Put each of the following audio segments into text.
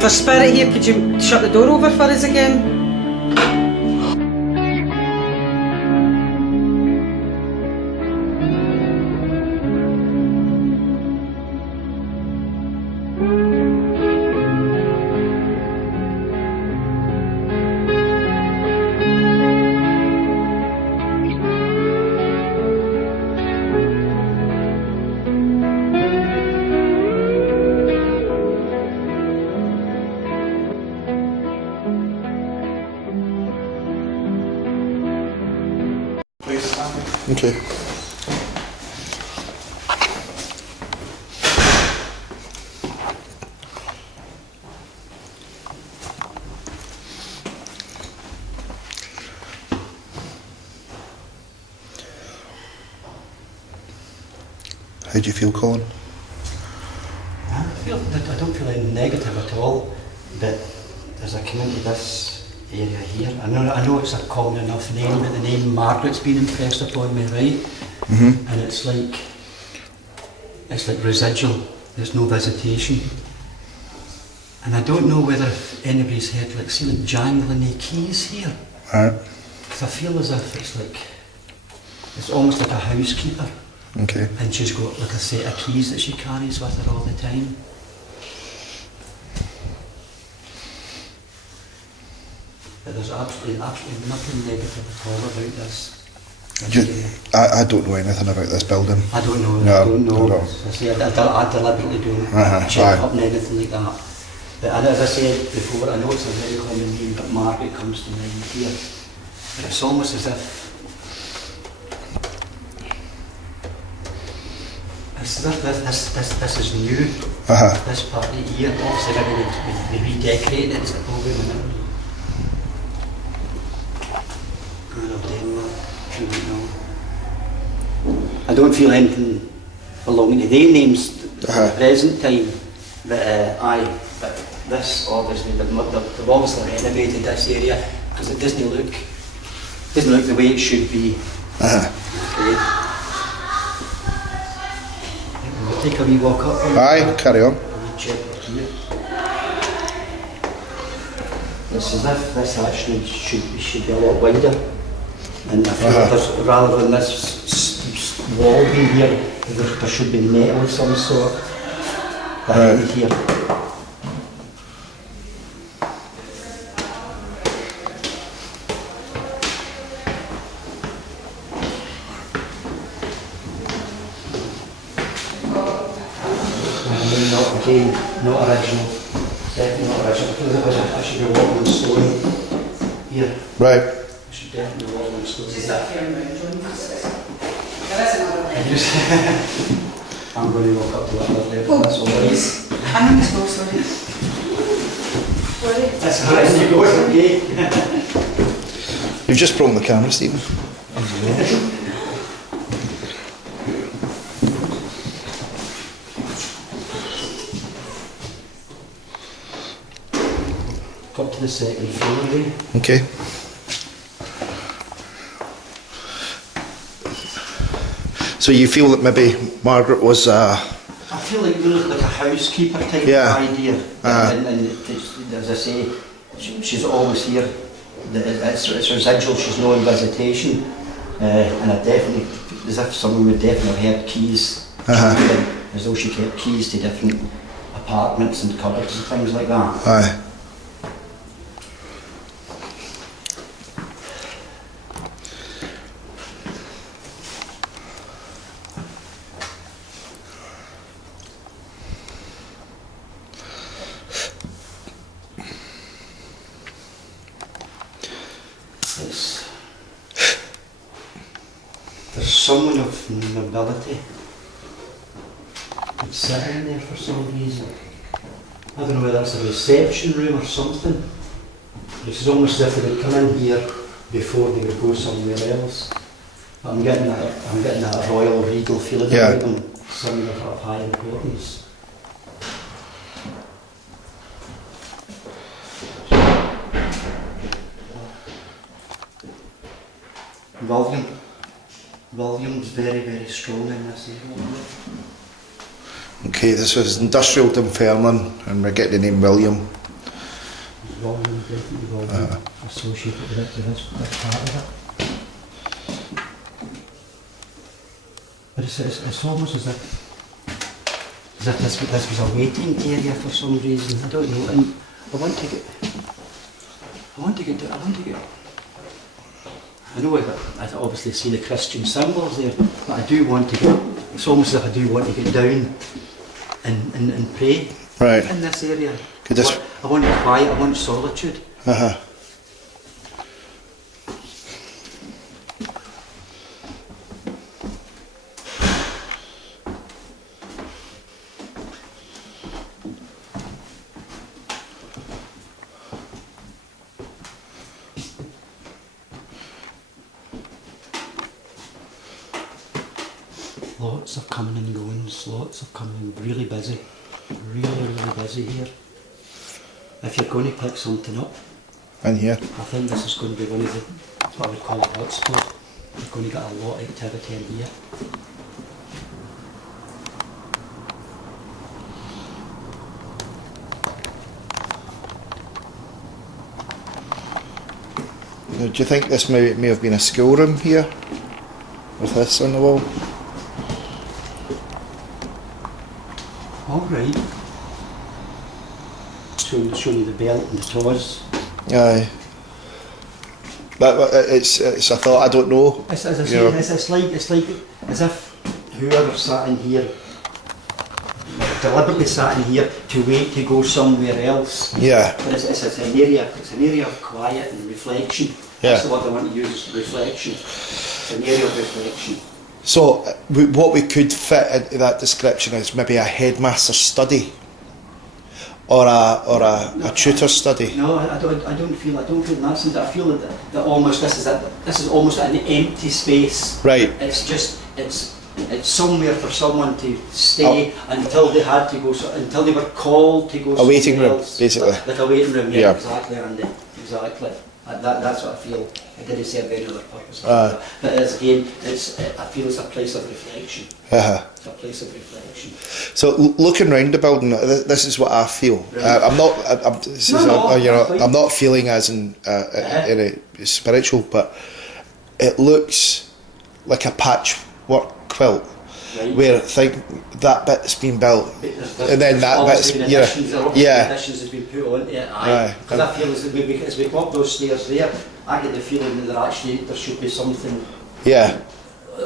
There's spirit here, could you shut the door over for us again? Okay. How do you feel, Colin? I don't feel any negative at all, but as I come into this area here, I know it's a common enough name, but the name Margaret's been impressed upon me, right? Mm-hmm. And it's like residual. There's no visitation, and I don't know whether anybody's heard like jangling the keys here. Right. So I feel as if it's almost like a housekeeper. Okay. And she's got like a set of keys that she carries with her all the time. But there's absolutely nothing negative at all about this. I don't know anything about this building. I don't know. No, I don't know. no. I say I deliberately don't check up on anything like that. But as I said before, I know it's a very common name, but Margaret comes to mind here. But it's almost as if this is new. This part of the year, obviously maybe we redecorated it. It's like, oh, wait a minute. I don't feel anything belonging to their names at the present time, but this obviously, they've obviously renovated this area because it doesn't look the way it should be. Okay. We'll take a wee walk up. Aye, carry on. Check here. This is if this actually should be a lot wider. And I feel there's, rather than this wall being here, there should be metal of some sort behind here. Not original. Definitely not original. I should be walking on stone here. Right. I should definitely be walking on stone. Is that fair amount, John? There is another one. I'm going to walk up to that level. That's all it is. I'm going to go, sorry. Sorry. That's how you go, okay? You've just broken the camera, Stephen. Up to the second floor, eh? Okay. So you feel that maybe Margaret was I feel like you look like a housekeeper type of idea. And as I say, she's always here. It's residual, she's no in visitation. And I definitely, as if someone would definitely have keys, as though she kept keys to different apartments and cupboards and things like that. Aye. There's someone of nobility that's sitting there for some reason. I don't know whether it's a reception room or something. It's almost as if they would come in here before they would go somewhere else. But I'm getting that royal regal feeling about them, someone of high importance. William's very, very strong in this area. Okay, this was industrial Dunfermline, and we're getting the name William. wrong and definitely will be associated with this part of it. But it's almost as if this was a waiting area for some reason. I don't know. And I want to get. I know I obviously see the Christian symbols there, but I do want to get. It's almost as if I do want to get down and pray in this area. I want quiet. I want solitude. Lots of coming and goings, lots of coming and really busy. Really busy here. If you're going to pick something up, in here, I think this is going to be one of the, what I would call a hotspot. You're going to get a lot of activity in here. Now, do you think this may have been a schoolroom here, with this on the wall? All right. Showing you the belt and the toes. Aye. But it's a thought. I don't know. As I say, it's like as if whoever sat in here deliberately sat in here to wait to go somewhere else. Yeah. But it's an area. It's an area of quiet and reflection. Yeah. That's the word I want to use. Reflection. It's an area of reflection. So what we could fit into that description is maybe a headmaster's study, or a tutor's study. No, I don't feel in that sense. I feel that almost this is almost an empty space. Right. It's just it's somewhere for someone to stay until they had to go, until they were called to go. A waiting room, else. basically. Like a waiting room. Yeah. Exactly, Andy. Exactly. That's what I feel. I didn't say any other purpose. But again, I feel it's a place of reflection. It's a place of reflection. So looking round the building, this is what I feel. Right. I'm not feeling as in any spiritual, but it looks like a patchwork quilt. Right. Where that bit's been built, and then that bit's additions has been put onto it. Because I feel as we go up those stairs there, I get the feeling that there should be something. Yeah.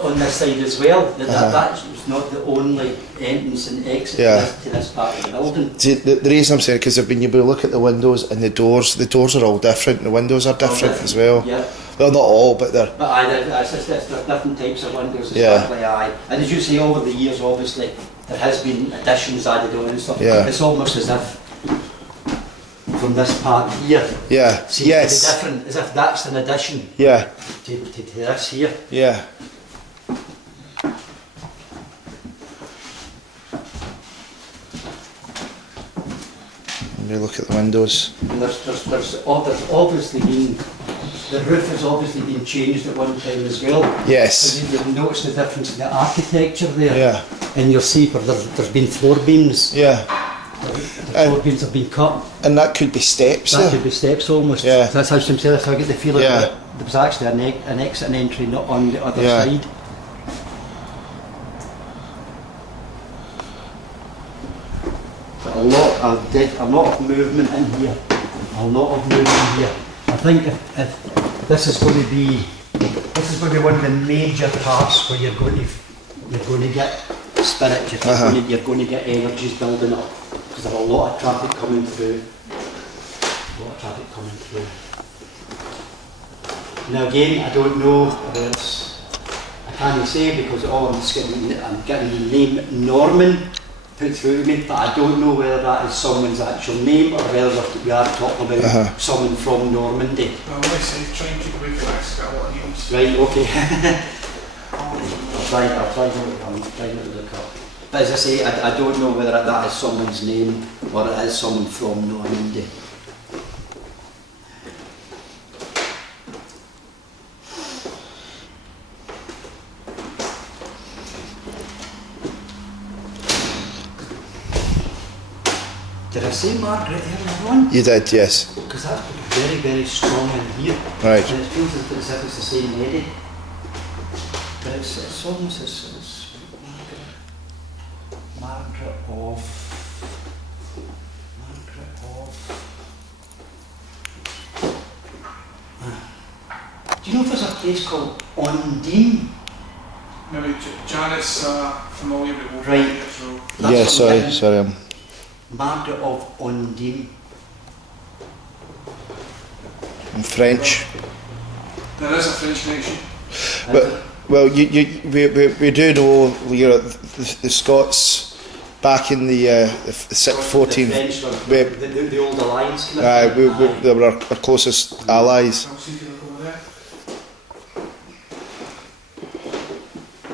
On this side as well. That's not the only entrance and exit to this part of the building. See, the reason I'm saying, because when you look at the windows and the doors are all different. The windows are different as well. Yeah. Well, not all, but they're. But there's different types of windows. Exactly. And as you say, over the years, obviously, there has been additions added on and stuff. Yeah. It's almost as if from this part here. Yeah. See, it's different, as if that's an addition. Yeah. To this here. Yeah. Let me look at the windows. And there's obviously been, the roof has obviously been changed at one time as well. Yes. You'll notice the difference in the architecture there. Yeah. And you'll see where there's been floor beams. Yeah. The floor beams have been cut. And that could be steps. That could be steps almost. Yeah. That's how some say. That's how I get the feeling that there was actually an exit and entry not on the other side. But a lot of movement in here. A lot of movement here. I think if this is going to be one of the major parts where you're going to get spirit. You're going to get energies building up because there's a lot of traffic coming through. Now again, I don't know whether it's, I can't say because I'm getting the name Norman put through to me, but I don't know whether that is someone's actual name or whether we are talking about someone from Normandy. Well, I say trying to keep away from that skeleton. Right, okay. I'll try to look up. But as I say, I don't know whether that is someone's name or it is someone from Normandy. There Did I say Margaret earlier on? You did, yes. Because that's very, very strong in here. Right. And it feels as if it's the same lady. But it's almost it's Margaret of. Do you know if there's a place called Ondine? Maybe Janet's familiar with what Right. so Yeah, That's sorry, what I'm sorry. Margaret of Ondine. I'm French. there is a French connection. Well, we do know, you know, the Scots back in the 14th. The French were we- the old alliance kind of thing. they were our closest allies. I'll see if you look over there.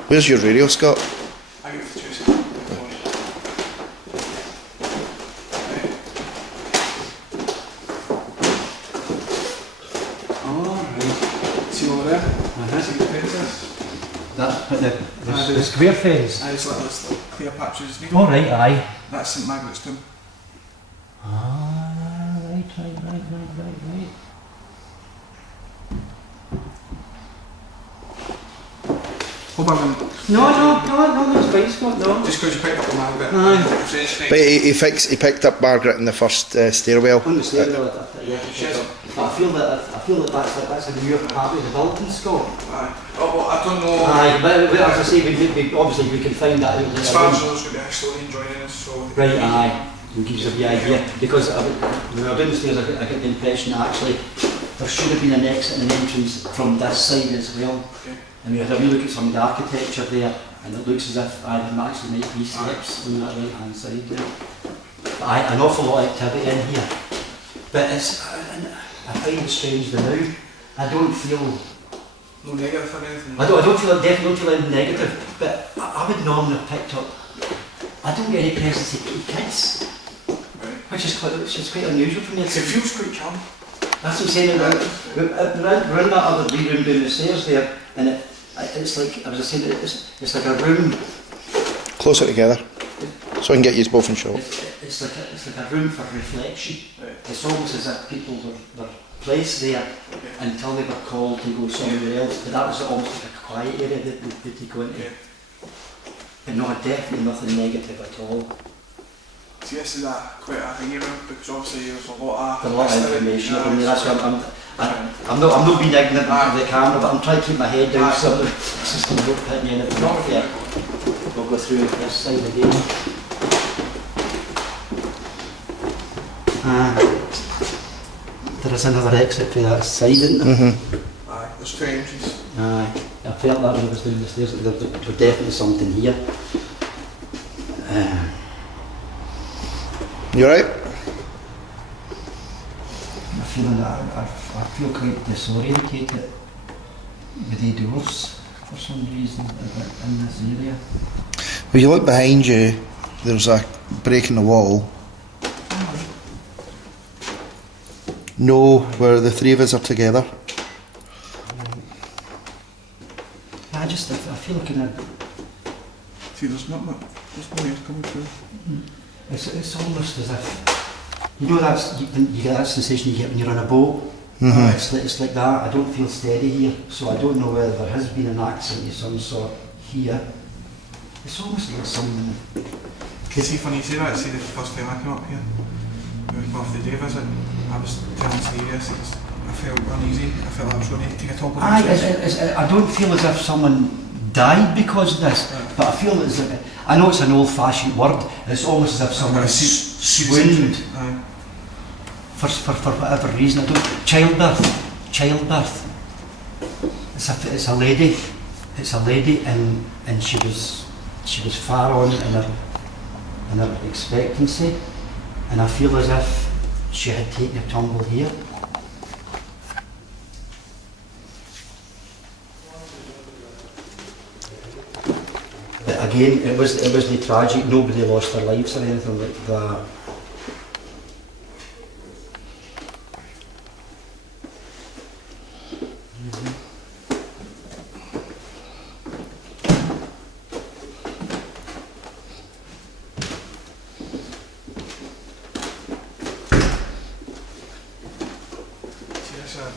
Where's your radio, Scott? I get the choose. Oh, right. See over there? Uh-huh. See the fences? That's but the the square fence. It's like this clear patches. All right, aye. That's St Margaret's tomb. Ah, right. Hope I haven't. No, that's fine, Scott, no. Just because you picked up the Margaret. Aye. The French But connection. he picked up Margaret in the first stairwell. On the stairwell, I feel that that's a new part of the building, Scott. Aye. Oh, well, I don't know. Aye, but as I say, we obviously we can find that out later As far as on. those could be a historian joining us, so. Right, aye. It gives you the idea. Because when I was down the stairs, I got the impression that actually there should have been an exit and an entrance from this side as well. Okay. And we had a wee look at some of the architecture there, and it looks as if there actually might be steps on that right hand side there. But aye, an awful lot of activity in here. But I find it strange that now I don't feel. No negative or anything. I definitely don't feel anything negative, but I would normally have picked up. I don't get any presents of kids, Right. which is quite unusual for me. It feels quite calm. That's what I'm saying. We're in that other wee room down the stairs there, and it's like, as I said, it's like a room. Closer together, so I can get you both in shot. It's like a room for reflection. Right. It's almost as if people were placed there until they were called to go somewhere else. But that was almost like a quiet area that they go into. Okay. But no, definitely nothing negative at all. See, this is quite a thingy room because obviously there's a lot A lot of information up in there. That's why I'm so- not being ignorant of the camera, but I'm trying to keep my head down Aye. so I'm not putting anything Not up if there. We'll go through this side again. There is another exit for that side, isn't there? Aye, there's two entries. Aye. I felt that when I was down the stairs. There's definitely something here. You alright? I'm feeling that I feel quite disorientated with the doors for some reason in this area. Well, you look behind you, there's a break in the wall. No, where the three of us are together. I feel like in a, See, there's no air coming through. it's almost as if, you know, you get that sensation you get when you're on a boat. It's like that. I don't feel steady here, so I don't know whether there has been an accident of some sort here. It's almost like someone. See, funny you say that. See, the first time I came up here, my birthday day visit, I was telling Stevie this, I felt uneasy. I felt like I was going to take a tumble. I don't feel as if someone died because of this, but I feel as if, I know it's an old-fashioned word, it's almost as if someone swooned for whatever reason. Childbirth. It's a lady, and she was far on in her expectancy, and I feel as if she had taken a tumble here. But again, it wasn't tragic. Nobody lost their lives or anything like that.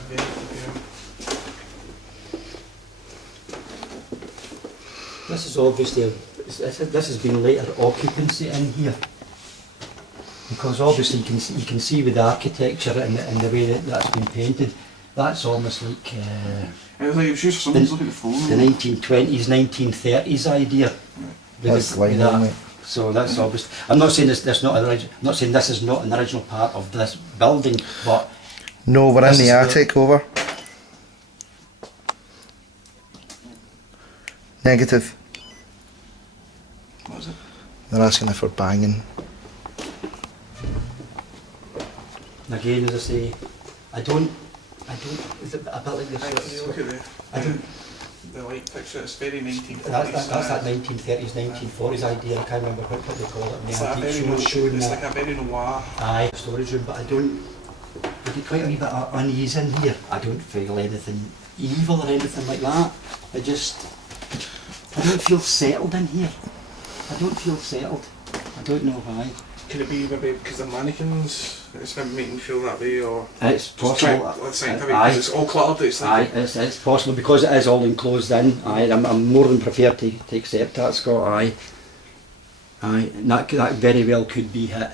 very prepared. This is obviously, this has been later occupancy in here. Because obviously you can see with the architecture and the way that that's been painted, that's almost like It was like it was used for someone to look at the phone. the 1920s, 1930s idea. That's With line that. on it. So that's obvious. I'm not saying this not an original. I'm not saying this is not an original part of this building, but No, we're in This the is attic, over. Negative. What was it? They're asking if we're banging. again, as I say, I don't. Is it a bit like Can you look this? at I don't. the light picture? It's very 1940s. That's that 1930s, 1940s idea. I can't remember what they call it. In It's the like a antique very show, showing it's that. like a very noir. Aye, storage room, but I don't. I get quite a wee bit of unease in here. I don't feel anything evil or anything like that. I don't feel settled in here. I don't feel settled. I don't know why. Could it be maybe because the mannequins? It's maybe making you feel that way, or It's just possible. let's say maybe Aye. 'cause it's all cluttered. It's Aye, like it's possible because it is all enclosed in. Aye, I'm more than prepared to accept that, Scott. Aye, and that very well could be it.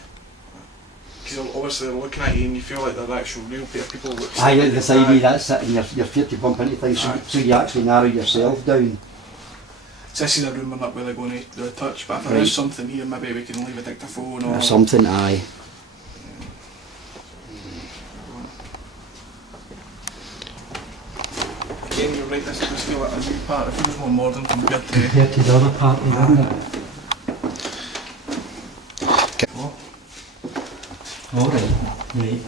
because obviously they're looking at you and you feel like they're actual real people. Aye, at the side of that's it, and your feet to bump into things, Aye. so you actually narrow yourself down. So this is a room we're not really going to do a touch, but if there Right. is something here, maybe we can leave a dictaphone Or or something. Aye. Again, you're right. This does feel like a new part. It feels more modern compared to. Compared to the other part, isn't it? All right. Right.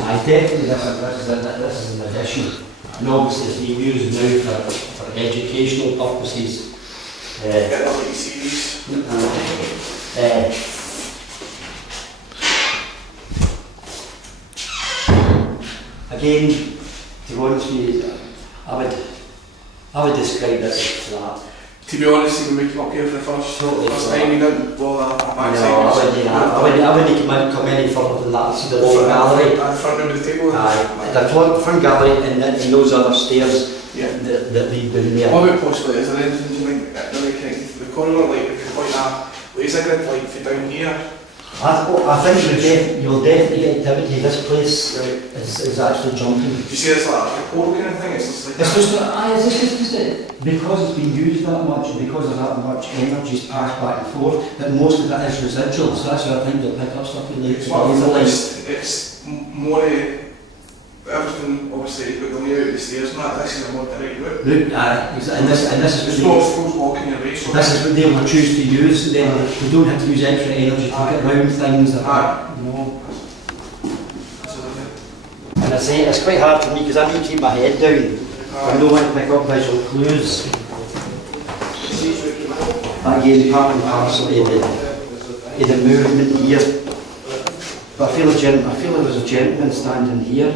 Aye, definitely this is an addition. And obviously it's being used now for educational purposes. Get that like series. Again, to be honest with you, I would describe this as flat. To be honest, when we came up here for the first time, we didn't bother our backside. I wouldn't come any further than that. See the lower gallery. At the front of the table. Aye, the front gallery and those other stairs Yeah. that lead down there. What about possibly, is there anything you think that really connected to the corner, like we could point a laser grid like for down here? I think you'll definitely get activity. This place is actually jumping. Do you see this like a portal kind of thing? It's just like It's just because it's been used that much and because there's that much energy passed back and forth, that most of it is residual. So that's why I think you'll pick up stuff you like. it's what I've noticed, it's more everything obviously got the layout of the stairs and that, this is a more direct route. Look, and this It's is not what full walking away, so this is what they will choose to use. Then they don't have to use extra energy to get around things. That, you know. And I say it's quite hard for me because I need to keep my head down. I don't want to pick up visual clues. Again, part and parcel of the movement here. But I feel there was a gentleman standing here.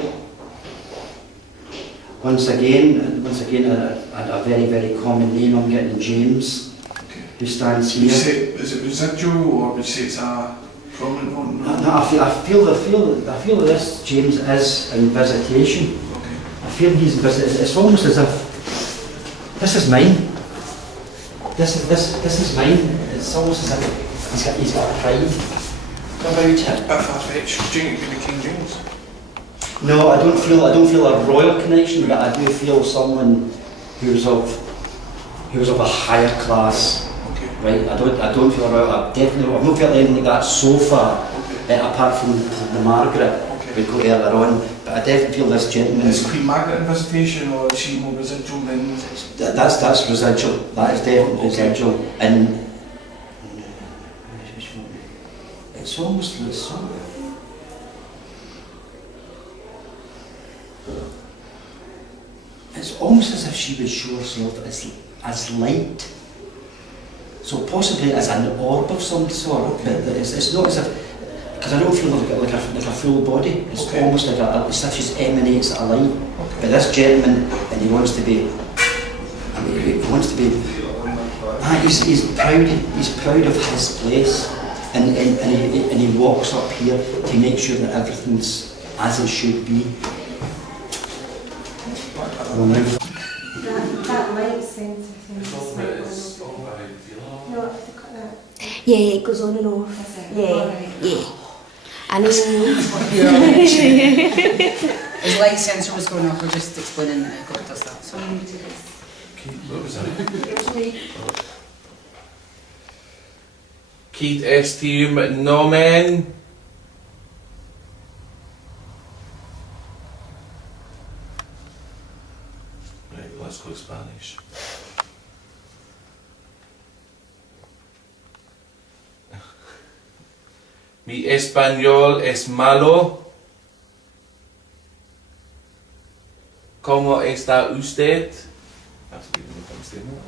Once again, a very, very common name I'm getting, James, who stands Would you here. say, is it residual or would you say it's a prominent one? No, I feel that this James is in visitation. Okay. I feel he's in visitation. It's almost as if this is mine. This is mine. It's almost as if he's got pride about it. A bit far-fetched. Do you think it could be King James? No, I don't feel a royal connection, but I do feel someone who's of a higher class. Okay. Right? I don't feel I've not felt anything like that so far, Okay. apart from the Margaret we got earlier on. But I definitely feel this gentleman Is Queen Margaret in visitation or is she more residual than... that's residual. That is definitely residual, and it's almost the sun. It's almost as if she would show herself as light. So possibly as an orb of some sort. But it's not as if, because I don't feel like a full body. It's Okay. almost like as if she emanates a light. Okay. But this gentleman, and he wants to be. I mean, he wants to be. He's proud. He's proud of his place, and he walks up here to make sure that everything's as it should be. we'll move. That light sensor thing. It's all about it's all about how you feel. No, I think got that. Yeah, it goes on and off. Yeah. I know. His light sensor was going off, we're just explaining that God does that. So Keith, what was that? Keith Estium Nomen. Right, let's go Spanish. Mi español es malo. ¿Cómo está usted? That's a good one if I'm saying that.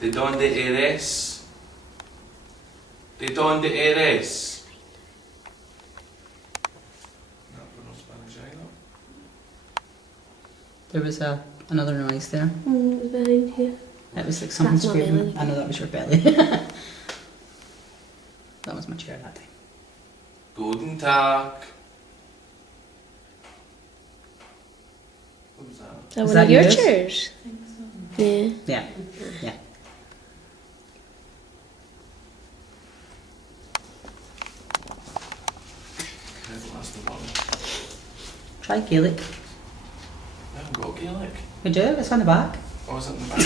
¿De dónde eres? ¿De dónde eres? No, we're not Spanish either. there was another noise there. Behind here. It was like someone That's not screaming. really. I know that was your belly. That was my chair that day. Guten Tag. What was that? Is that Is one that of your yours? chairs? Yeah. Yeah, yeah. Okay, the last one. Try Gaelic. I haven't got Gaelic. We do, it's on the back. Oh, is it in the back?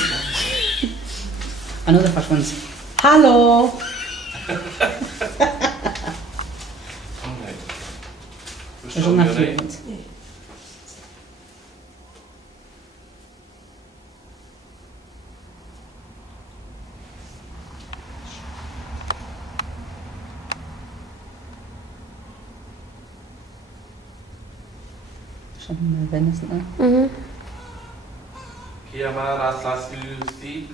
I know the first one's hello. Alright. Who's There's only a showing few you, right? ones. Something moving, isn't there? Mm-hmm. Chiamara Saslusti.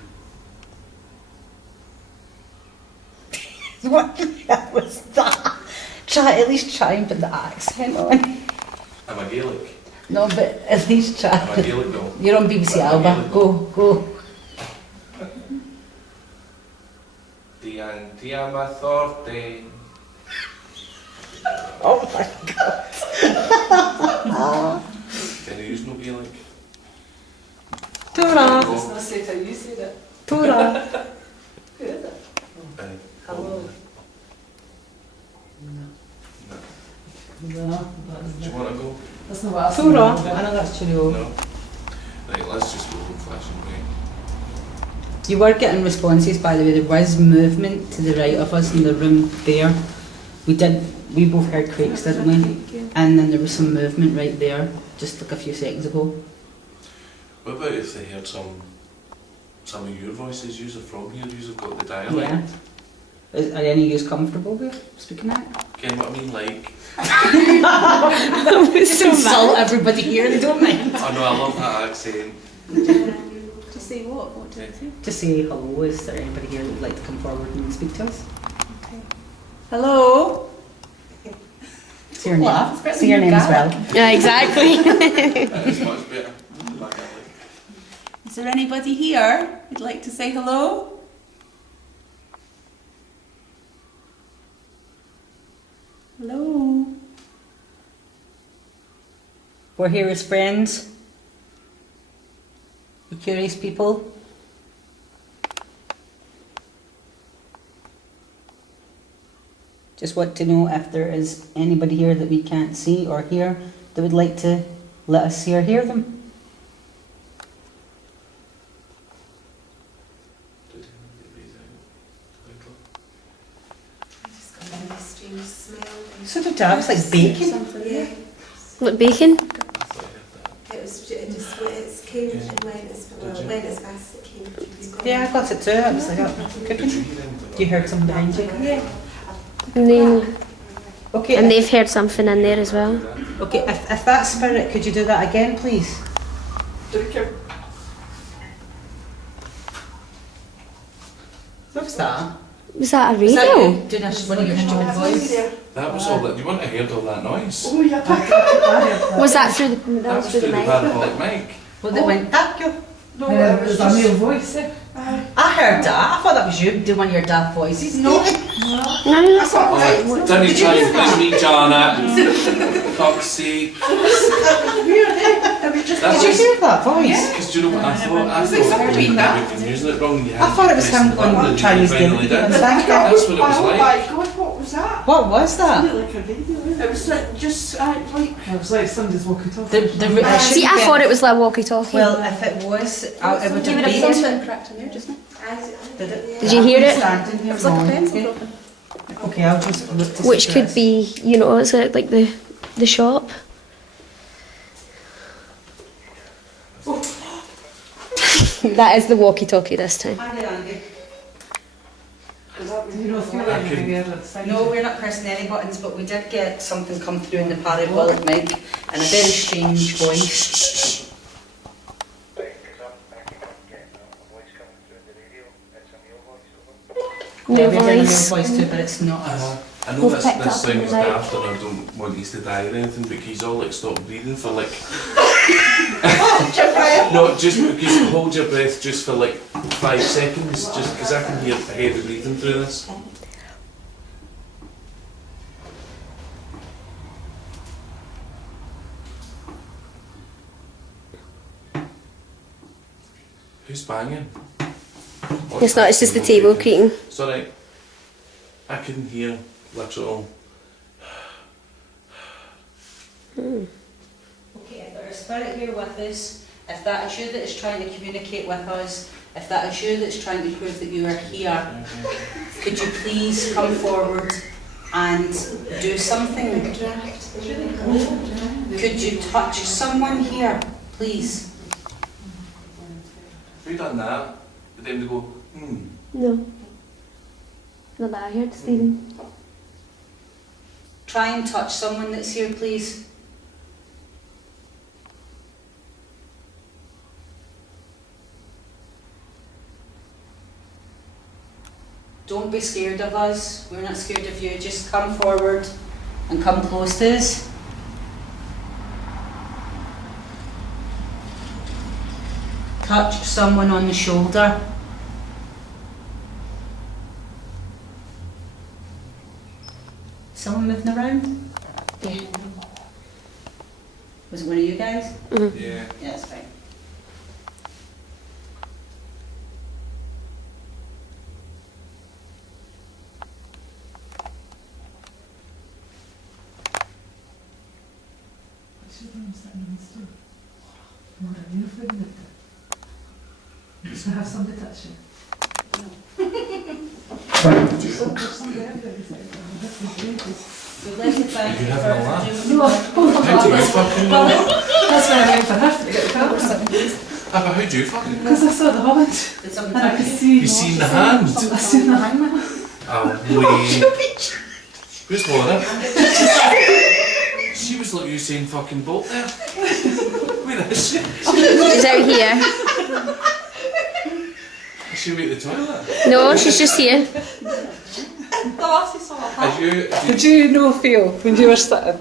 What the hell was that? Try, at least try and put the accent on. I'm a Gaelic. No, but at least try. I'm a Gaelic though. You're on BBC Alba. Go. Diantiama Thorte. Oh my God. Can you use no Gaelic? Tora. Go. not say it how you said it. Tora. Who is it? Hello. No. Do you want to go? That's not what I said. Tora. I know that's Cheerio. No. Right, let's just go old-fashioned way. You were getting responses, by the way. There was movement to the right of us in the room there. We both heard creaks, didn't we? And then there was some movement right there, just like a few seconds ago. What about if they heard some of your voices? You're from here, you've got the dialect. Yeah. Are any of you comfortable with speaking that? Get what I mean? Like, Just insult everybody here, they don't mind. oh no, I love that accent. To say what? What did I say? Just say hello, is there anybody here that would like to come forward and speak to us? Okay. Hello? Say your name. Say your name as well. Yeah, exactly. That's much better. My Gaelic. Is there anybody here who'd like to say hello? Hello? We're here as friends. You curious people? Just want to know if there is anybody here that we can't see or hear that would like to let us see or hear them. So did I. It's like bacon. Yeah. What, bacon? It was it just it's came and went as went as fast as it came. It was gone. Yeah, I got it too. I was like, oh, cooking. You heard something behind you? Yeah. Okay. And they've heard something in there as well. Okay, if that's spirit, could you do that again, please? What was that? Was that a Was that radio? you doing one of your stupid voice? That was all that. You wouldn't have heard all that noise. Was that through the, That was through the parabolic mic. Well, they went, thank you. No, it was a male voice. I heard that. I thought that was you doing one of your daft voices. No. No, that's not right. Don't you try and push me, Janet. Fuck's sake. Did you hear that voice? Because do you know what I thought? I thought we were confusing it wrong. I thought it was him going trying to get That's what it was Oh like. my god, what was that? What was that? It was like just like. It was like somebody's walkie-talkie. See, I thought it was like walkie-talkie. Well, if it was, it would Give have it a been. pulse cracked in there, just now. Did it? Did you hear it? Standing here It's like a wrong. pencil broken. Okay, I'll just look to see Which if could it's- be, you know, is it like the shop? That is the walkie-talkie this time. Hang it, Andy. You know, if you're like maybe outside. No, we're not pressing any buttons, but we did get something come through in the parabolic mic in a very strange voice. No Yeah, we're getting a voice. male voice too, but it's not us. I know We've this picked up sounds on the mic. daft and I don't want you to die or anything, but he's all like stop breathing for like... No, just because hold your breath just for like 5 seconds, just because I can hear heavy breathing through this. Who's banging? It's not, it's just the table creaking. Sorry, I couldn't hear literal. Okay, there's a spirit here with us. If that is you that is trying to communicate with us, if that is you that's trying to prove that you are here, could you please come forward and do something? Could you touch someone here, please? Have you done that? But then they go, No. Not that I heard, Stephen. Try and touch someone that's here, please. Don't be scared of us. We're not scared of you. Just come forward and come close to us. Touch someone on the shoulder. Someone moving around? Yeah. Was it one of you guys? yeah. Yeah, that's fine. Just to have somebody touch you. We'd like to thank You you having a laugh? No, How do you fucking know that? that's why I went for her to get the car or something. Ah, but how do you fucking know? Because I saw the Holland. Did And I could something see. You seen the hand? I seen the hangman. Oh, wait. Who's Laura? She was like Usain fucking Bolt there. Where is she? She's out here. Is she at the toilet? No, she's just here. Did you know, Phil, when you were sitting?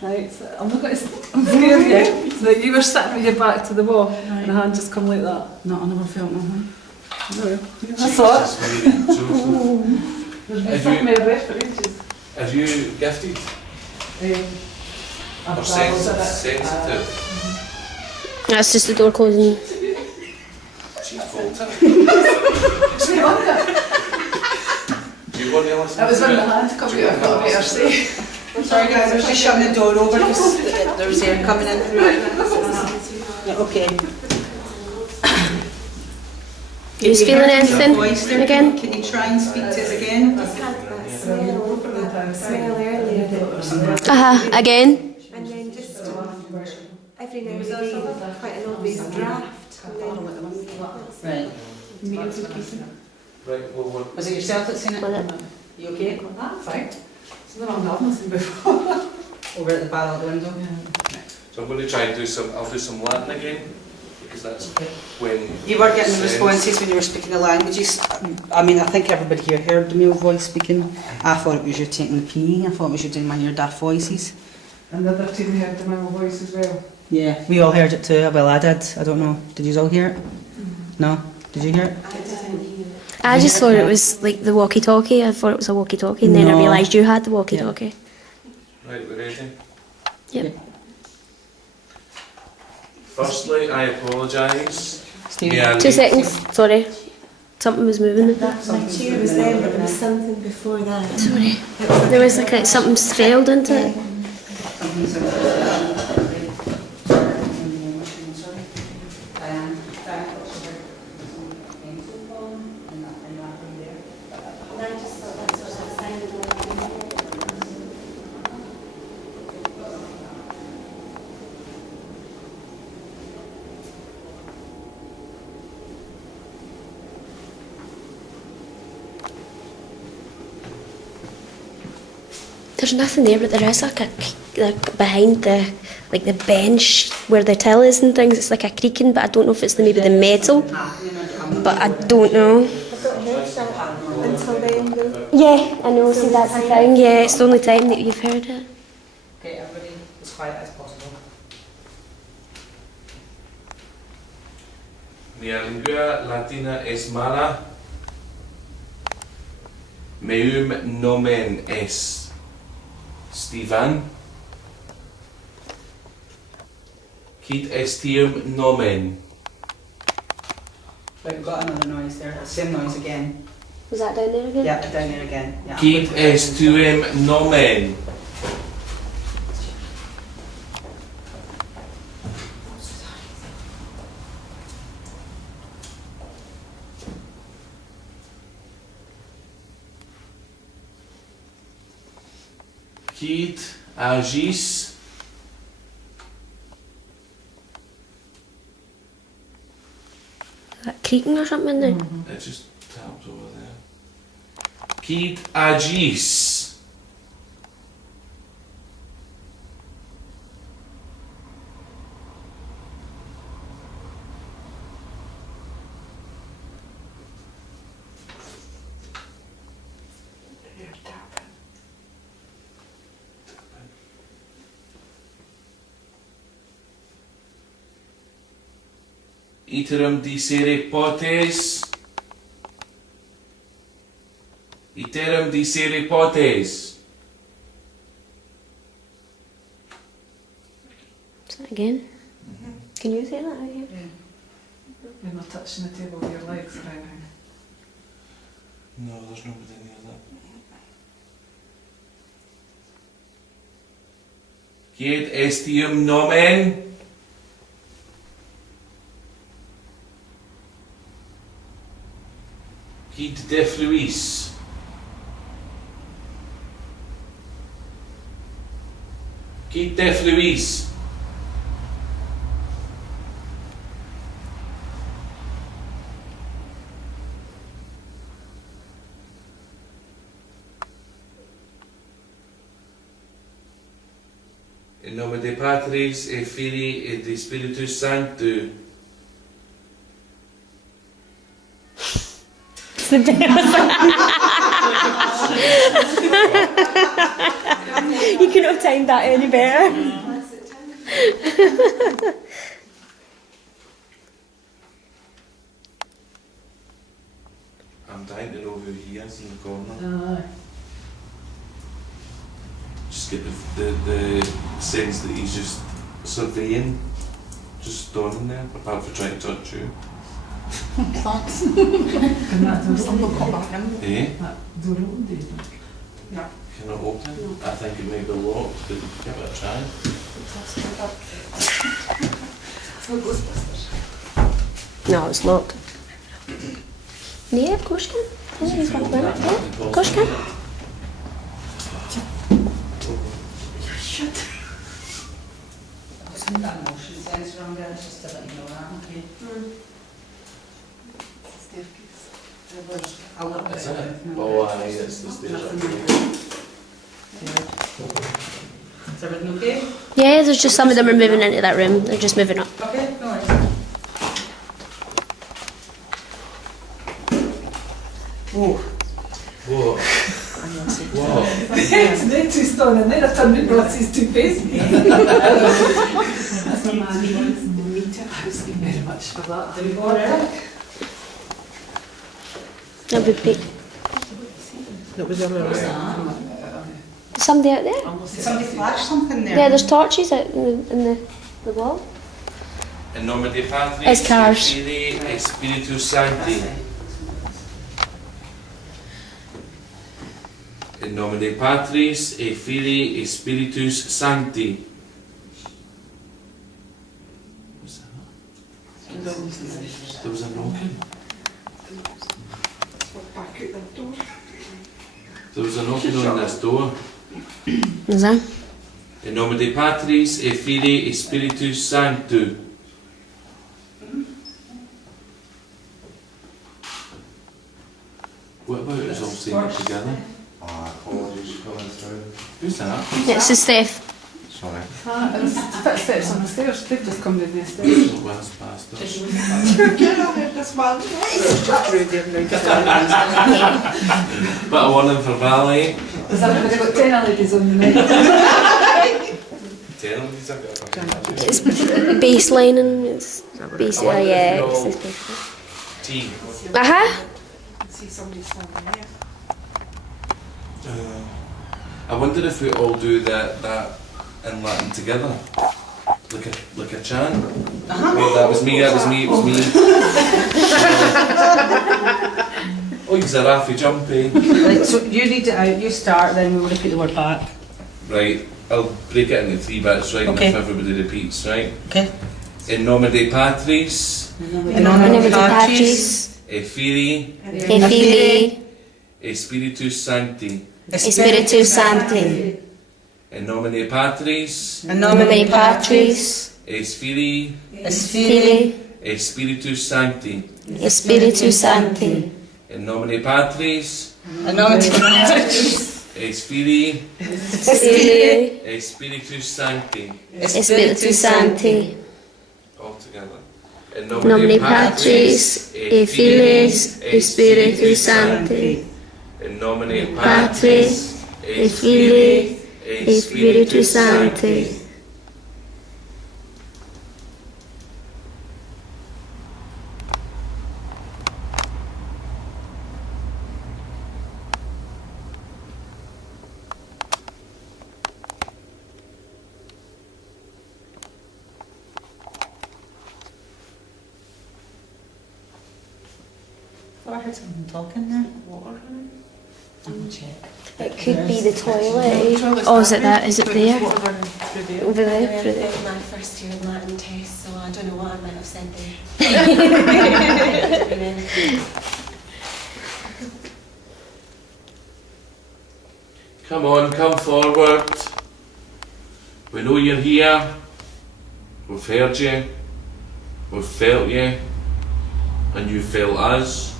Right, so I'm not going to. I'm scared you. That you were sitting with your back to the wall, and the hand just come like that. Not another felt nothing. No, I saw it. So, There's been Have something you- in my breath for ages. are you gifted? I've Or dabbled in it. sensitive? That's just the door closing. She's Bolter. She loved it. Do you want to listen It was to when it? the hand come out, I thought better say. Sorry guys, I was just shutting the door over because there was air coming in through it. Yeah, okay. Who's feeling anything Voice there, again? Can you try and speak to us again? Just had that smell earlier. Again? And then just every now and again, quite an obvious draft. And then Right. Right, well, what? Was it yourself that's seen it? Was it? You okay? That's fine. It's not on I've not seen before. Over at the bar out the window? So I'm going to try and do some, I'll do some Latin again, because that's Okay. when... You were getting sense- responses when you were speaking the languages. I mean, I think everybody here heard the male voice speaking. I thought it was you taking the pee. I thought it was you doing one of your daft voices. And the other team heard the male voice as well. Yeah, we all heard it too. Well, I did. I don't know. Did you all hear it? No? Did you hear it? I just thought it was like the walkie-talkie. I thought it was a walkie-talkie, and then I No. realised you had the walkie-talkie. Right, we're ready. Yep. Firstly, I apologise. Steve? May I 2 leave- seconds. Sorry. Something was moving. My chair was there, but there was something before that. Sorry. There was like something failed into it. There's nothing there, but there is like like behind the bench where the till is and things. It's like a creaking, but I don't know if it's maybe the metal. But I don't know. Until then, though. Yeah, I know. See, that's the thing. Yeah, it's the only time that you've heard it. Okay, everybody, as quiet as possible. Mi lingua latina es mala. Meum nomen es Stephen. Quid estium nomen? Right, we've got another noise there. Same noise again. Was that down there again? Yeah, down there again. Yeah. Quid estuem nomen? Quid agis? Is that creaking or something in there? It just tapped over there. Quid agis? Iterum dicere potes. Iterum dicere potes. Is that again? Can you say that again? Yeah. You're not touching the table with your legs or anything. No, there's nobody near that. Quid estium nomen? Quid defluis? Quid defluis? In nome de Patris et Filii et de Spiritus Sanctus. You couldn't have timed that any better. I'm dying to know who he is in the corner. Just get the sense that he's just surveying, just standing there, apart from trying to touch you. Thanks. Can that do something? Eh? That door open, do you think? No. Cannot open? I think it may be locked, but give it a try. No, it's locked. Yeah, of course you can. Yeah, you've got it. Yeah, of course you can. Just need that motion sensor on there, just to let you know that, okay? I'll look at Is it. it? Oh, aye, it's the stairs up here. Is everything okay? Yeah, there's just some of them are moving into that room. They're just moving up. Okay, no worries. Whoa. Whoa. Whoa. It's next to stone and then I turned and brought his two faces. That's a man. Thank you very much for that. Did we go alright? That would be. That was earlier. Is somebody out there? Did somebody flash something there? Yeah, there's torches out in the wall. In nome dei Patris, It's cars. et Filii, et Spiritus Sancti. In nome dei Patris, et Filii, et Spiritus Sancti. What's that? There was a knocking. Back out the door. There was a knocking on this door. Is that? In nome dei Patris, et Filii, et Spiritus Sanctus. What about us all saying it together? Apologies for coming through. Who's that? It's the Steph. Sorry. It's footsteps on the stairs. They've just come down the stairs. Oh, well, bastards. This one. Bit of warning for Valley. Is that they've got 10 ladies on the night? Tell them he's a bit. It's baseline and it's basically, yeah. It's this baseline. Tea. See somebody standing there. I wonder if we all do that in Latin together, like a chant. Oh, that was me. It was me. Oh, you're a Raffy Jumpy. Right, so you read it out, you start, then we'll repeat the word back. Right, I'll break it into 3 bits, right? Okay. And if everybody repeats, right? Okay. In nome dei Patris, In nome dei Patris, et Filii, E Filii, et Spiritus Sancti. e Spiritus Sancti. In nome dei Patris, in Nome dei Patris, et Filii, Filii, et Spiritus Sancti. e Spiritus Sancti. In nome dei Patris, in nome dei Patris, et Filii, Filii, et Spiritus Sancti. e Spiritus Sancti. All together. In Nome dei Patris, e Filii, e Spiritus Sancti. In nome dei Patris, e Filii, e Spiritus Sancti. I heard someone talking there. Water running? I'll check. It could be the toilet. Oh, is it that? Is it there? Over there? Through there. My first year in Latin test, so I don't know what I might have said there. Come on, come forward. We know you're here. We've heard you. We've felt you. And you felt us.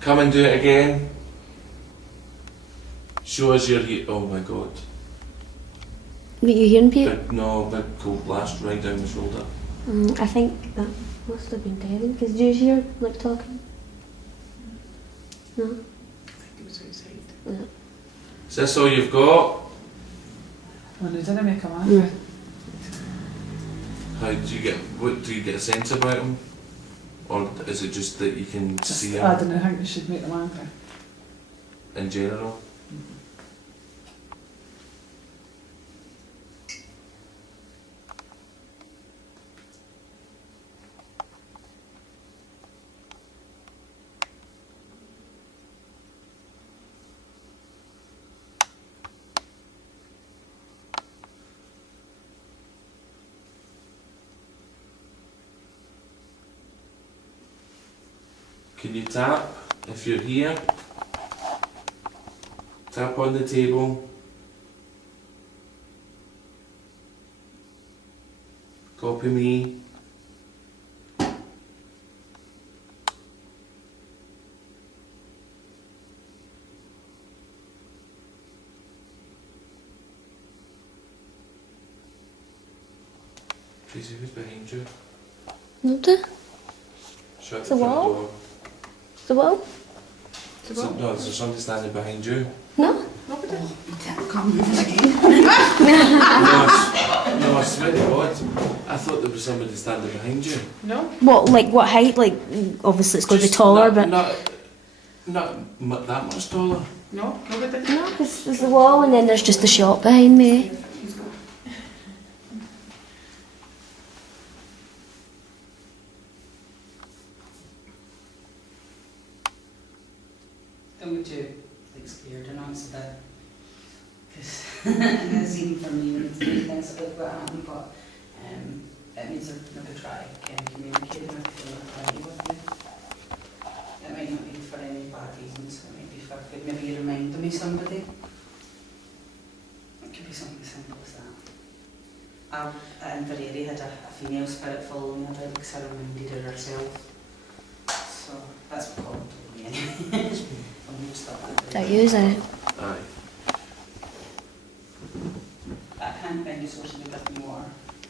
Come and do it again. Show us you're here. Oh my god. Were you hearing people? Big cold blast right down the shoulder. I think that must have been Devin, because did you hear like talking? No? I think it was outside. Yeah. Is this all you've got? Well, they didn't make a man. Yeah. How do you get? What do you get a sense about him, or is it just that you can see I him don't know, I think they should make them angry. in general? Can you tap if you're here? Tap on the table. Copy me. Tracy, who's behind you? Not the? Shut The the front wall? door. The wall? No, is there somebody standing behind you? No? Nobody. No, I swear to God, I thought there was somebody standing behind you. No? What, like what height? Like, obviously it's going to be taller, but... Not that much taller. No? Nobody? No, because there's the wall and then there's just the shop behind me. Don't get too scared or not, so that because it's even for me when it's intense about what happened, but it means I've never tried communicating with you. It might not be for any bad reasons. It might be for maybe you remind me of somebody. It could be something simple as that. Inverary had a female spirit following me about because I reminded her herself. So that's what called me anyway. Don't use it. Aye. That can't bend you social a bit more.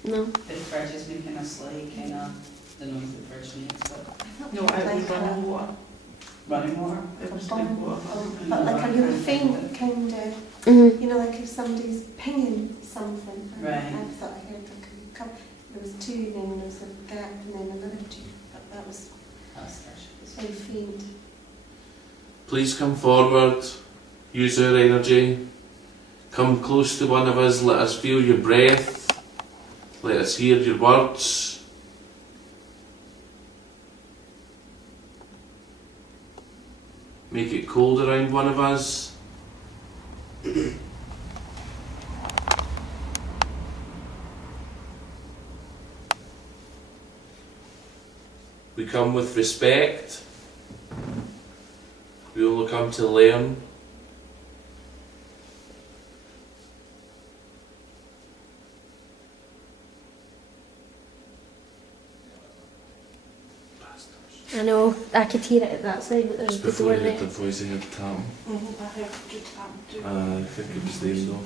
No. The fridge is making a slight kind of the noise the fridge makes, but No, I would run water. running water. It was like water. But like a really faint kind of, Mm-hmm. you know, like if somebody's pinging something. Right. I thought I heard like a couple, there was two and then there was a gap and then another two, but that was very faint. Please come forward. Use our energy. Come close to one of us. Let us feel your breath. Let us hear your words. Make it cold around one of us. We come with respect. We only come to learn. I know, I could hear it at that side, but there's Just the before door you heard there. the voice, I heard the tap. I heard you tap too. I think it was them though.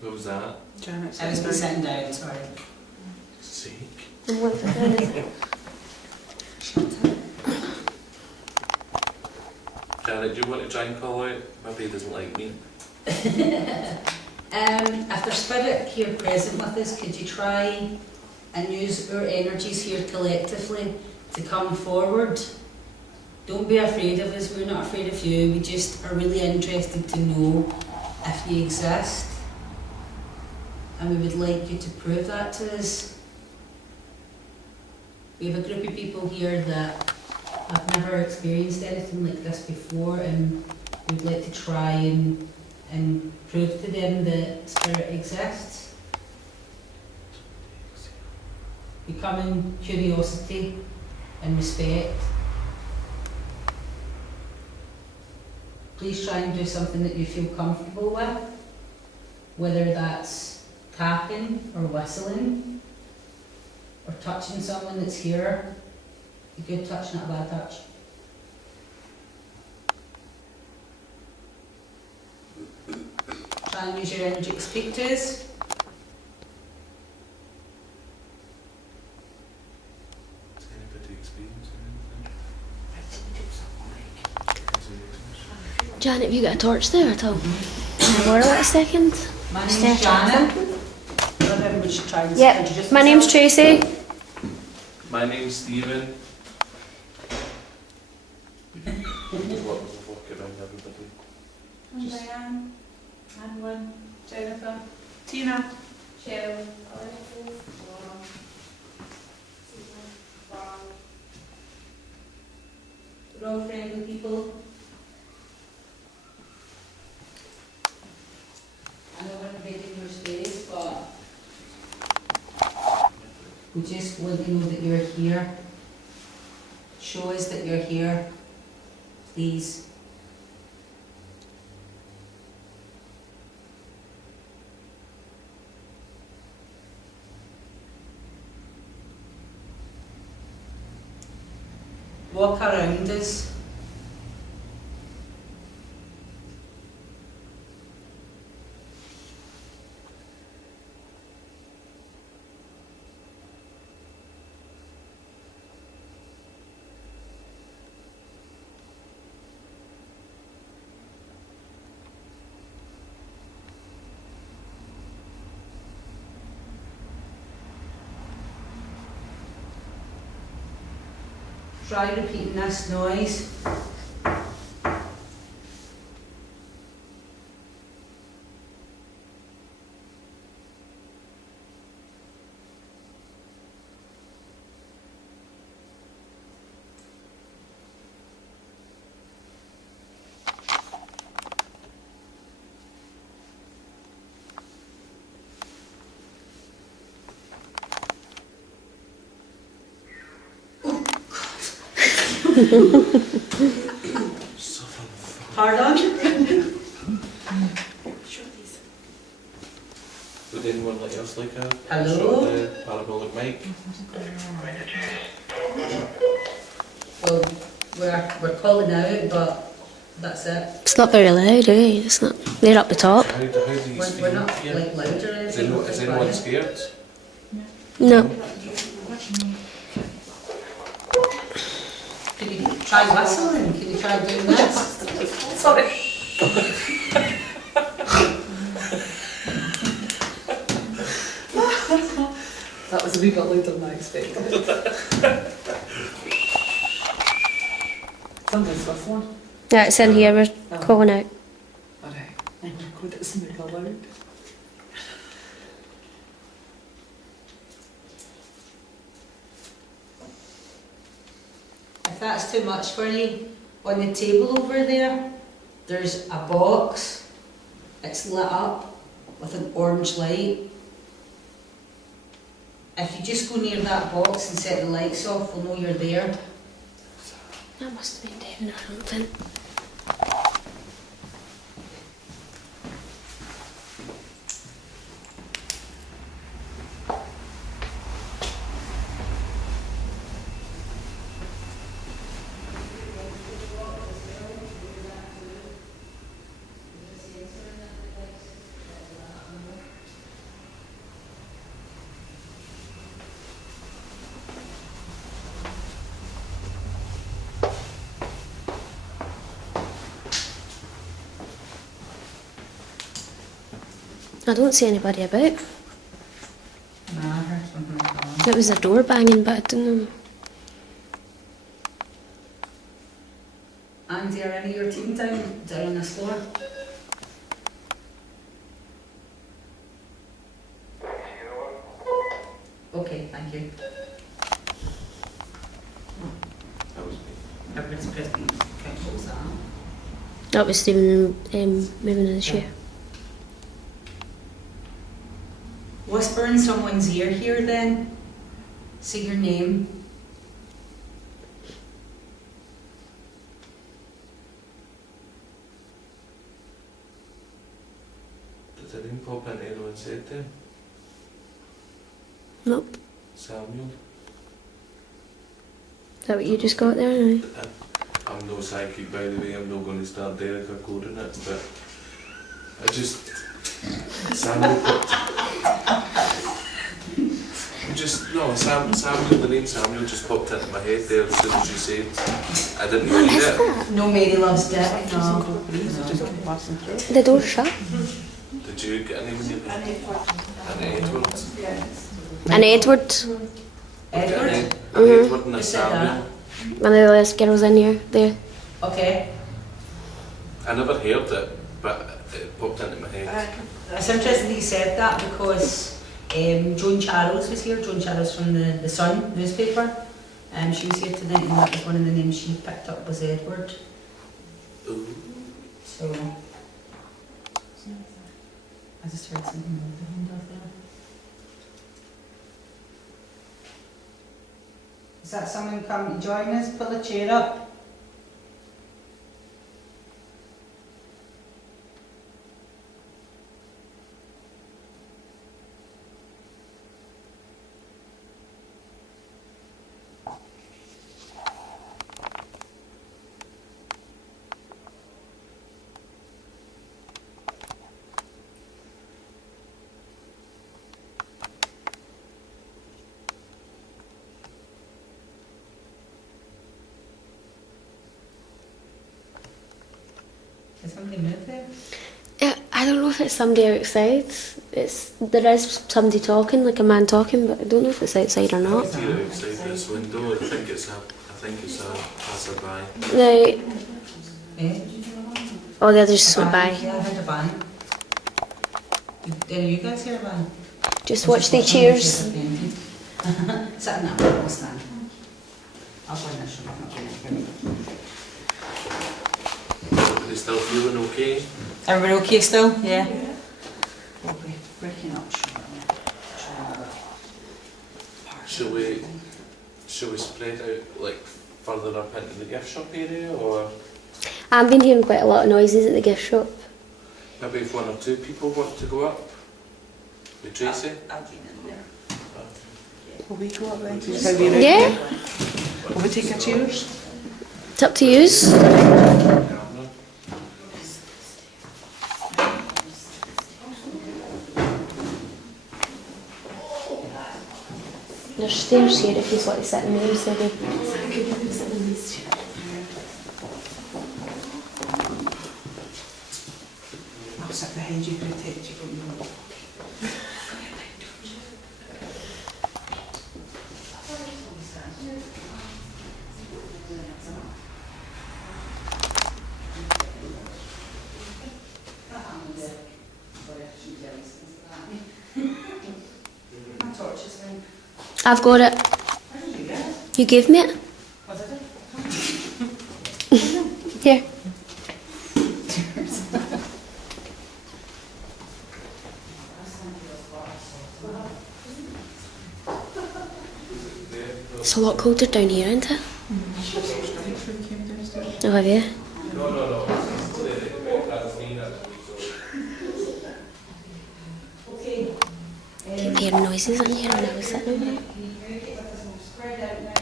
What was that? Janet's I was been sitting down, sorry. Sake. And what's it down? Janet, do you want to try and call out? Maybe he doesn't like me. If there's spirit here present with us, could you try and use our energies here collectively to come forward? Don't be afraid of us, we're not afraid of you, we just are really interested to know if you exist. And we would like you to prove that to us. We have a group of people here that have never experienced anything like this before, and we'd like to try and prove to them that spirit exists. We come in curiosity and respect. Please try and do something that you feel comfortable with, whether that's tapping or whistling or touching someone that's here. A good touch, not a bad touch. Try and use your energy to speak to us. Has anybody experienced anything? Janet, have you got a torch there at all? Can I borrow it a second? My name's Janet. Everybody should try and Yep, introduce my name's themselves. Tracy. My name's Stephen. Walk around everybody. I'm Diane. Anne, Jennifer. Tina. Cheryl. We're all friendly people. I know we're invading your space, but we just want to know that you're here. Show us that you're here, please. Walk around us. Try repeating this noise. Pardon? Would anyone else like a Hello? shot parabolic mic? Well, we're calling out, but that's it. It's not very loud, eh? It's not. They're up the top. How do you speak We're not here? like louder or Is anything. anyone, is anyone scared? No. Can you try whistling? Can you try doing this? Sorry. That was a wee bit louder than I expected. Somebody's whistling. Yeah, it's in here. We're calling out. Alright. Oh my god, it's mega loud. If that's too much for you, on the table over there, there's a box. It's lit up with an orange light. If you just go near that box and set the lights off, we'll know you're there. That must have been Devon or something. I don't see anybody about. Nah, I heard something like that. It was a door banging, but I don't know. Andy, are any of your team down on this floor? Okay, thank you. That was me. Everybody's present. Okay, what was that? That was Stephen moving in the chair. Whisper in someone's ear here then. Say your name. Did the name pop into anyone's head then? Nope. Samuel? Is that what you just got there? No? I'm no psychic, by the way. I'm not going to start Derek or coding it, but I just... Samuel Samuel, the name Samuel just popped into my head there as soon as you said. I didn't What read is it. that? No, Mary loves Dick. No. The door's shut. Did you get a name in your head? An Edward. And Edward. Edward? An Mhm. Edward and a Who said that? Samuel. One of the last girls in here. There. Okay. I never heard it, but it popped into my head. It's interesting that you said that because Joan Charles was here. Joan Charles from the Sun newspaper. She was here tonight, and that was one of the names she picked up was Edward. Ooh. So I just heard something behind off there. Is that someone come to join us? Pull a chair up. Did somebody move there? Yeah, I don't know if it's somebody outside. There is somebody talking, like a man talking, but I don't know if it's outside or I not. can hear it outside this window. I think think it's a passerby. Right. Eh? Oh, the others just went A by. van, yeah, I heard a van. Did you guys hear a van? Just watch the cheers. Sit in that one, stand. I'll find this one, I'm not going to Are they still feeling okay? Everybody okay still? Yeah. Okay, breaking up. Should we spread out like further up into the gift shop area, or I've been hearing quite a lot of noises at the gift shop. maybe if 1 or 2 people want to go up with Tracy? I've been in there. Will we go up then? Yeah, Will we take a cheers? it's up to yous. There's stairs here if you want to sit in there instead of... I'll sit behind you, protect you from the I've got it. You gave me it? Here. It's a lot colder down here, isn't it? Oh, have you? No. I keep hearing noises in here when I was sitting in here. spread out now.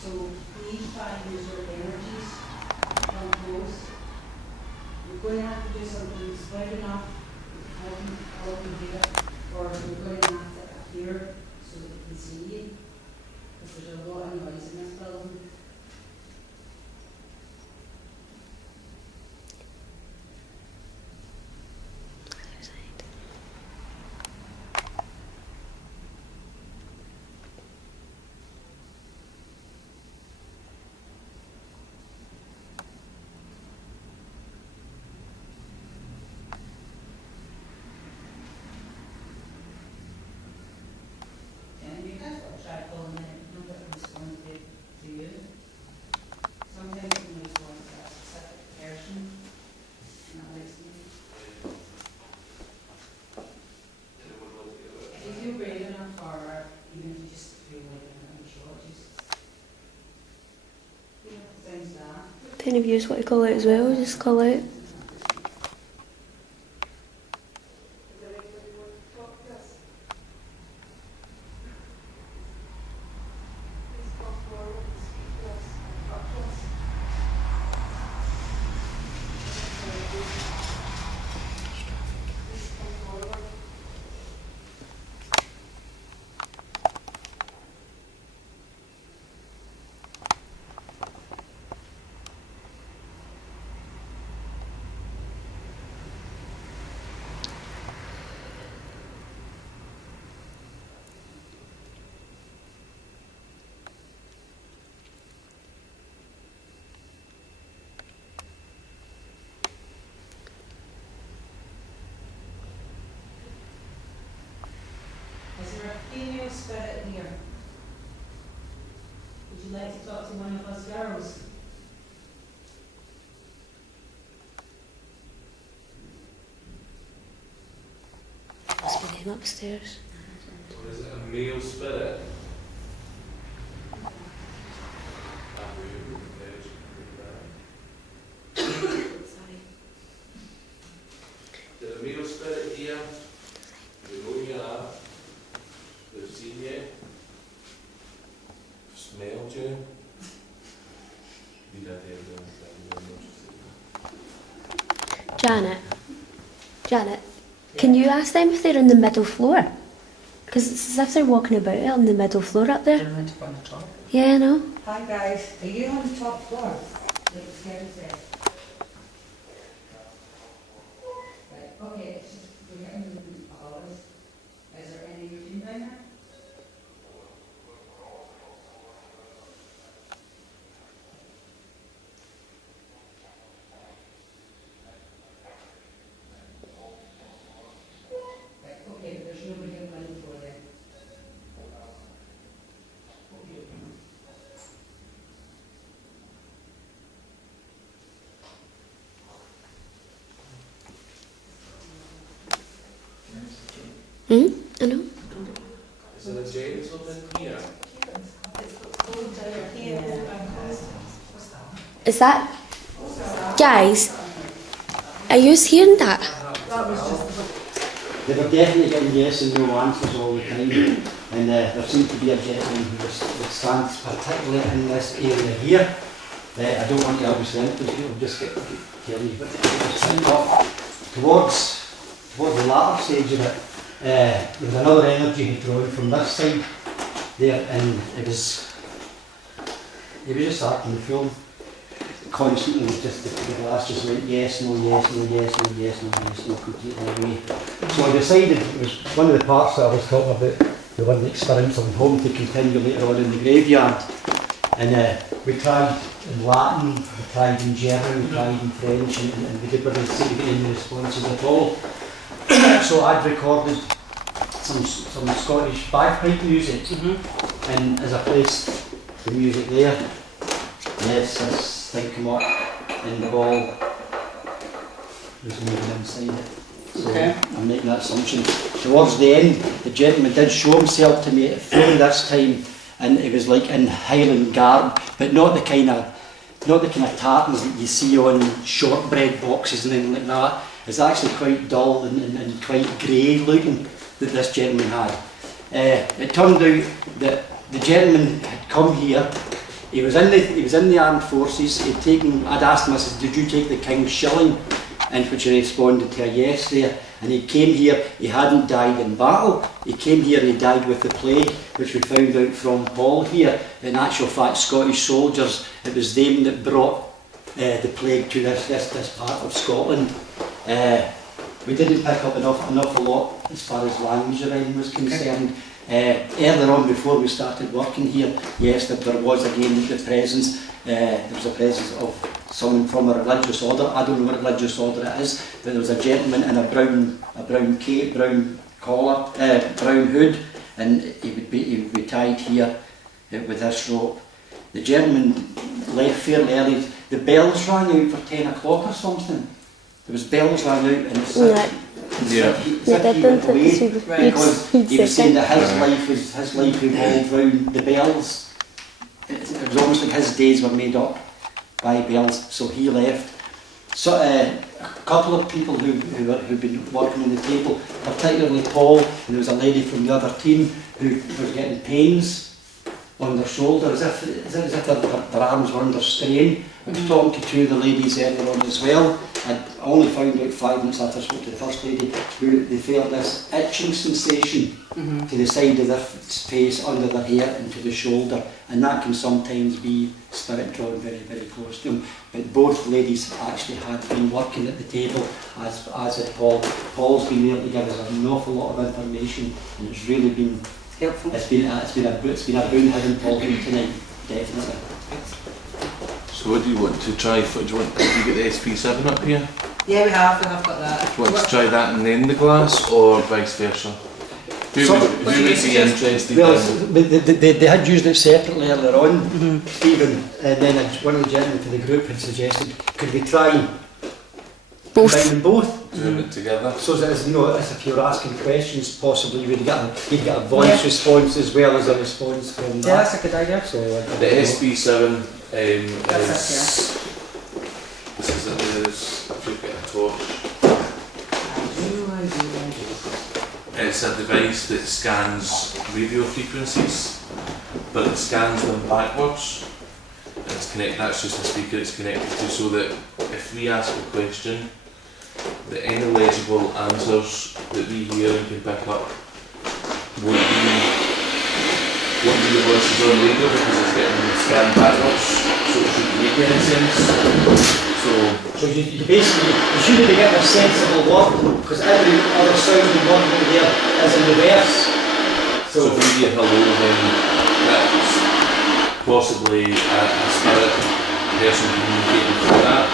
So please try and use your energies on close. You're going to have to do something spread enough how you do it, or you're going to have to appear so that we can see you. Because there's a lot of noise in this building. And you guys got to try pulling it, nobody responds to you. Sometimes when you respond to a specific person, and that makes me. If you feel brave enough, or even if you just feel like I'm sure, just. Things that. If any of you want to call out as well, just call out. Is there a female spirit here? Would you like to talk to one of us girls? Must be him upstairs. Or is it a male spirit? Sorry. There's a male spirit here. We know you are. They've seen you. Smelled you. We did Janet. Janet, can you ask them if they're on the middle floor? Because it's as if they're walking about on the middle floor up there. They're meant to go on the top. Yeah, I know. Hi guys, are you on the top floor? Like Scary said. Right, okay, it's just, we're getting movement of ours. Is there any routine down there? I know. Is there a gentleman here? Is that... Guys, are you hearing that? They were definitely getting yes and no answers all the time, and there seemed to be a gentleman who stands particularly in this area here. I don't want to obviously interview, I'll just get tell you, but towards the latter stage of it, there was another energy drawn from this side there, and he was just acting the fool. Constantly, just the glass just went yes, no, yes, no, yes, no, yes, no, yes, no, completely away. So I decided, it was one of the parts that I was talking about, the one the experience of home to continue later on in the graveyard. And we tried in Latin, we tried in German, we tried in French, and we didn't seem to get any responses at all. So I'd recorded some Scottish bagpipe music, and as I placed the music there, yes, this thing come up, and the ball was moving inside it. So I'm making that assumption. Towards the end, the gentleman did show himself to me fully this time, and it was like in Highland garb, but not the kind of tartans that you see on shortbread boxes and anything like that. It's actually quite dull and quite grey looking that this gentleman had. It turned out that the gentleman had come here. He was in the armed forces. I'd asked him, I said, did you take the King's shilling? And which he responded to a yes there. And he came here, he hadn't died in battle. He came here and he died with the plague, which we found out from Paul here. In actual fact, Scottish soldiers, it was them that brought the plague to this part of Scotland. We didn't pick up an awful lot as far as language or anything was concerned. Earlier on, before we started working here, yes, there was again the presence. There was a presence of someone from a religious order. I don't know what religious order it is, but there was a gentleman in a brown cape, brown collar, brown hood, and he would be tied here with this rope. The gentleman left fairly early. The bells rang out for 10 o'clock or something. There was bells rang out, and he went away because he was saying that his life revolved around the bells. It was almost like his days were made up by bells, so he left. So a couple of people who'd been working on the table, particularly Paul, and there was a lady from the other team who was getting pains on their shoulder, as if their arms were under strain. I was talking to two of the ladies earlier on as well. I only found out 5 minutes after I spoke to the first lady who they felt this itching sensation to the side of their face, under their hair and to the shoulder, and that can sometimes be spirit drawn very, very close to them. But both ladies actually had been working at the table, as had Paul. Paul's been able to give us an awful lot of information, and it's really been helpful. It's been a boon having Paul here tonight, definitely. So what do you want to try? Do you get the SP7 up here? Yeah, we have got that. Do you want to try that and then the glass, or vice versa? Who would be interested? Well, they had used it separately earlier on, Stephen, and then one of the gentlemen for the group had suggested, could we try combine them both? Doing it together. So as if you were asking questions, possibly you'd get a voice response as well as a response from that. Yeah, that's a good idea. So the SP7 is. If you get a torch. It's a device that scans radio frequencies, but it scans them backwards. It's connected. That's just a speaker it's connected to, so that if we ask a question, the ineligible answers that we hear and can pick up won't be the voices on radio because it's getting scanned backwards, so it shouldn't make any sense. So you basically, you shouldn't be getting a sensible word, because every other sounding word over there is in reverse. So if we hear hello, then that's possibly a spirit person communicating through that.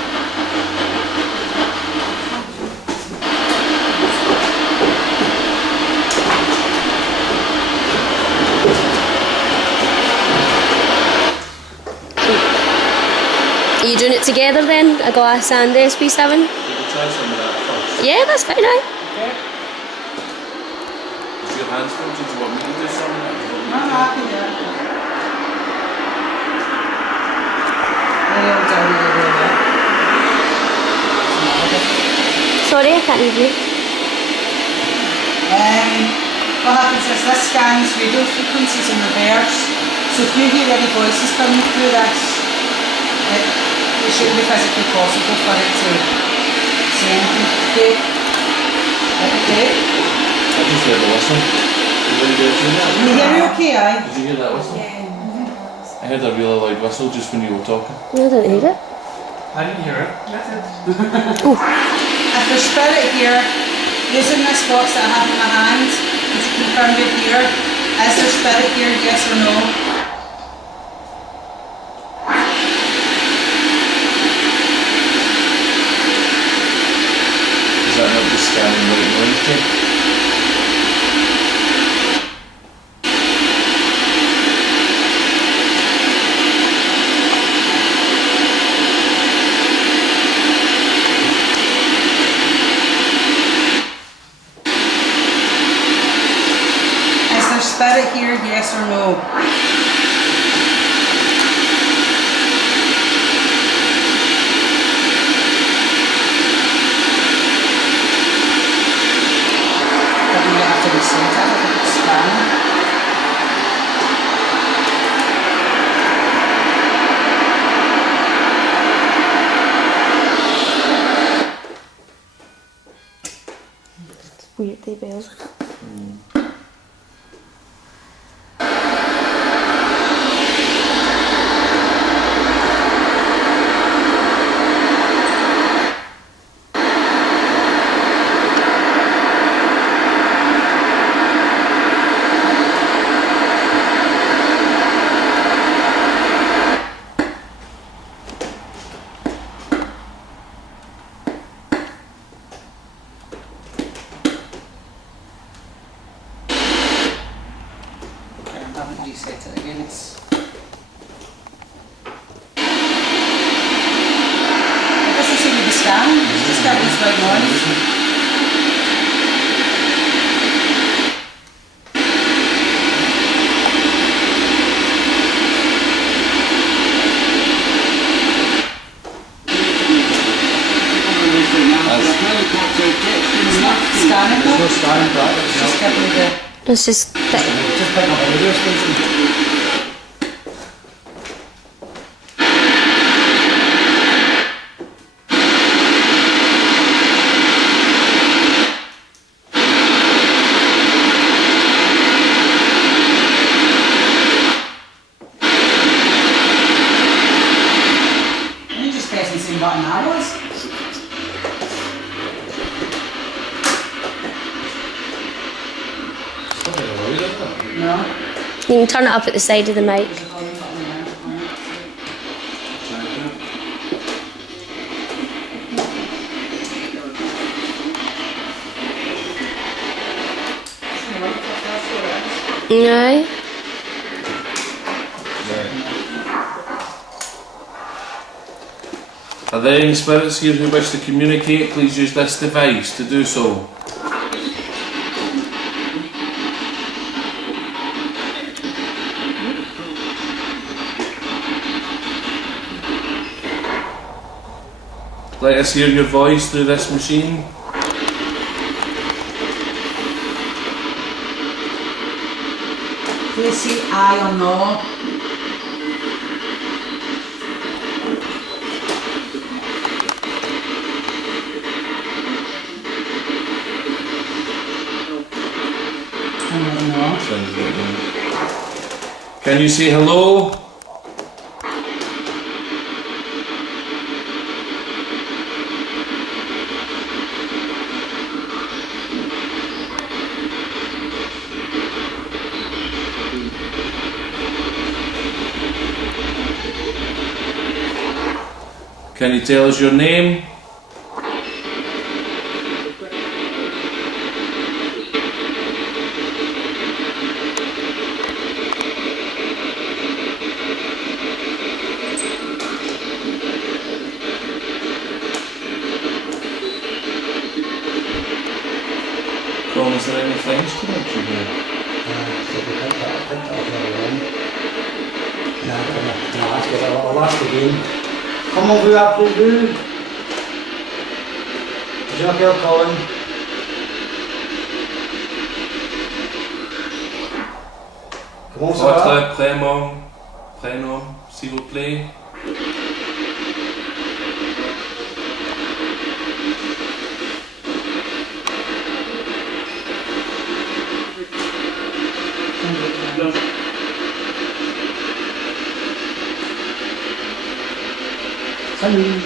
Are you doing it together then, a glass and the SP7? Can you try some of that first? Yeah, that's fine, aye. hands full. Did you want me to do something? No, I can do it. Sorry, I can't hear you. What happens is this scans radio frequencies in reverse. So if you hear any voices coming through this, it shouldn't be physically possible for it to say anything. Okay? Okay? I just heard the whistle. Can you hear me okay, aye? Did you hear that whistle? Yeah. I heard a really loud whistle just when you were talking. No, I don't hear it. I didn't hear it. If there's spirit here, using this box that I have in my hand, to confirm you're here, is there spirit here, yes or no? Does that help the scanning white noise thing? Spirit here, yes or no? But you have to reset it if it's scanning. It's weird, they bells. Reset it again. It doesn't seem to be scanning, it's just got this white noise. It's not scanning though. It's just giving me the... It's just Just pick up a radio station. You just press the same button I was. No. you can turn it up at the side of the mic. There's a volume button there on it. Aye. Are there any spirits here who wish to communicate? Please use this device to do so. Let us hear your voice through this machine. Please say aye or no. Can you say hello? Can you tell us your name? Colin, is there any French connection here? Come on, vous applaudissez. Je m'appelle Colin. Comment ça va? Votre prénom, s'il vous plaît. Salut.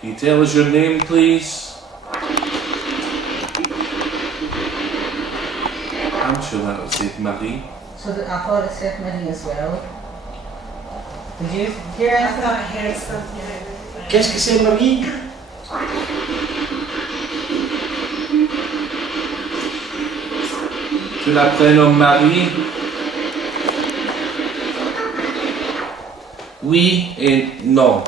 Can you tell us your name, please? I'm sure that would say Marie. So I thought it said Marie as well. Did you hear anything? I heard something. Qu'est-ce que c'est, Marie? Tu la prénommes Marie? Oui et non.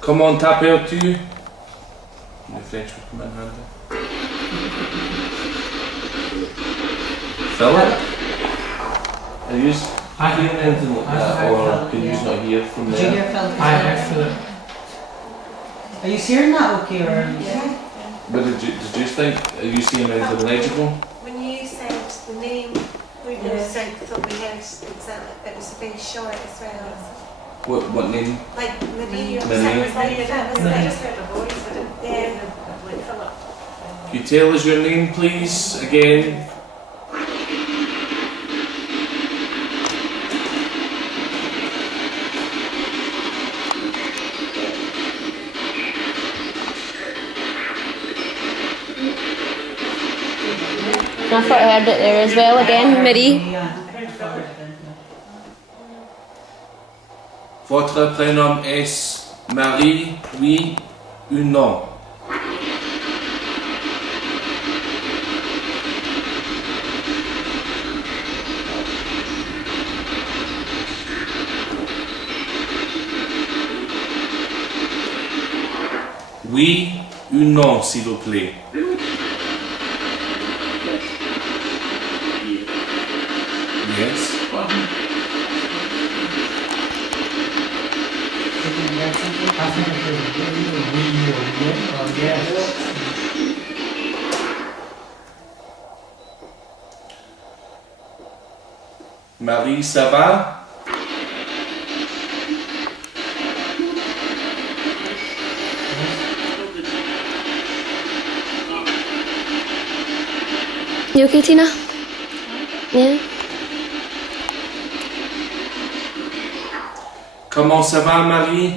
Comment t'appelles-tu? The French would come in handy. Philip? Are you hearing anything like that, or can you not hear from Did you there? hear Philip? I heard Philip. Are you hearing that okay or? But did you think, are you seeing anything legible? When you said the name, we both said, thought we heard exactly, it was very short as well. What name? Like Marie, or Marie. something like that, wasn't it? I just heard a voice, but yeah, like Philip. Can you tell us your name, please, again? I thought I heard it there as well again, Marie. Votre prénom est Marie, oui ou non? Oui ou non, s'il vous plaît? Yes. I think it was we or yes. Marie, ça va? You okay, Tina? Yeah? Comment ça va, Marie?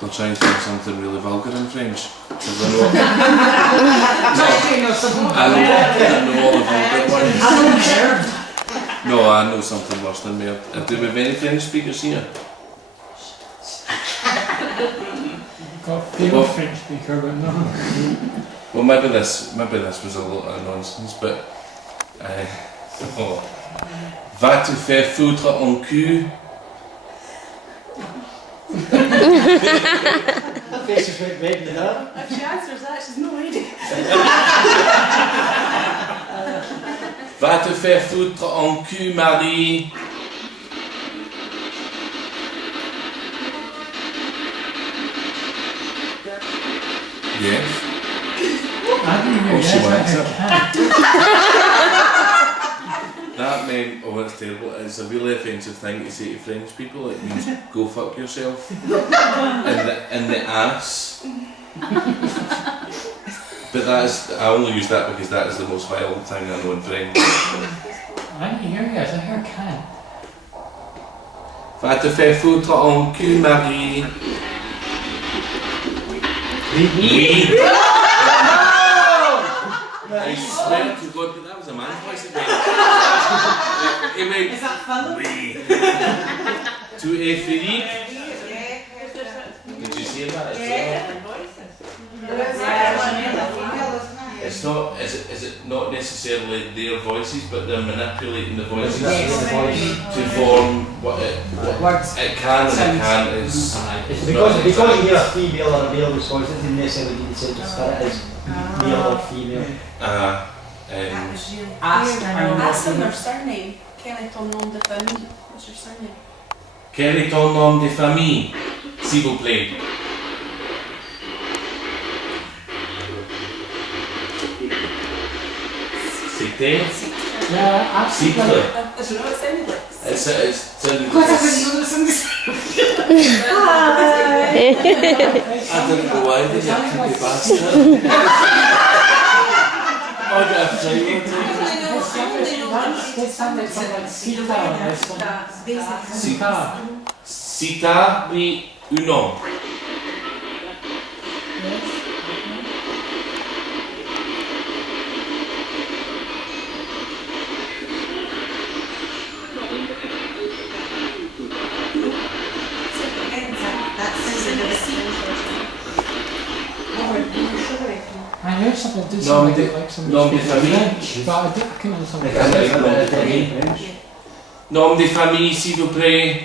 They'll try and think something really vulgar in French. Because I know all the vulgar ones. No, I know something worse than me. Do we have any French speakers here? Got female French speaker, but no. Well, maybe this was a lot of nonsense, but oh. Va te faire foutre en cul. Face is right red in the hair. If she answers that, she's no lady. Va te faire foutre en cul, Marie. Yes. I didn't hear Oh, she yes, wants I it. heard That meant, oh, it's terrible. It's a really offensive thing to say to French people. It means go fuck yourself in the ass. But I only use that because that is the most violent thing I know in French. I didn't hear yes, I heard can. Va te faire foutre en cul, Marie. Oui. I swear to God, but that was a man's voice again. He went, Is that Philip? oui. To Philippe. Did you see that as well? It's not, is it not necessarily their voices, but they're manipulating the voices to form what it can and it can't. It's because you hear a female or a male voice, it doesn't necessarily mean the spirit is male or female. Ask them their surname. Quel est ton nom de famille? What's your surname? Quel est ton nom de famille, s'il vous plaît? C'était? Citre. I don't know what it sounded like. It's sounded Because I like didn't know this in this. I don't know why they got creepy bastard. I got a training. Cita, oui, ou non? I heard something, did Nom something de like some famille. French, but I can't understand. Nom de famille, s'il vous plaît.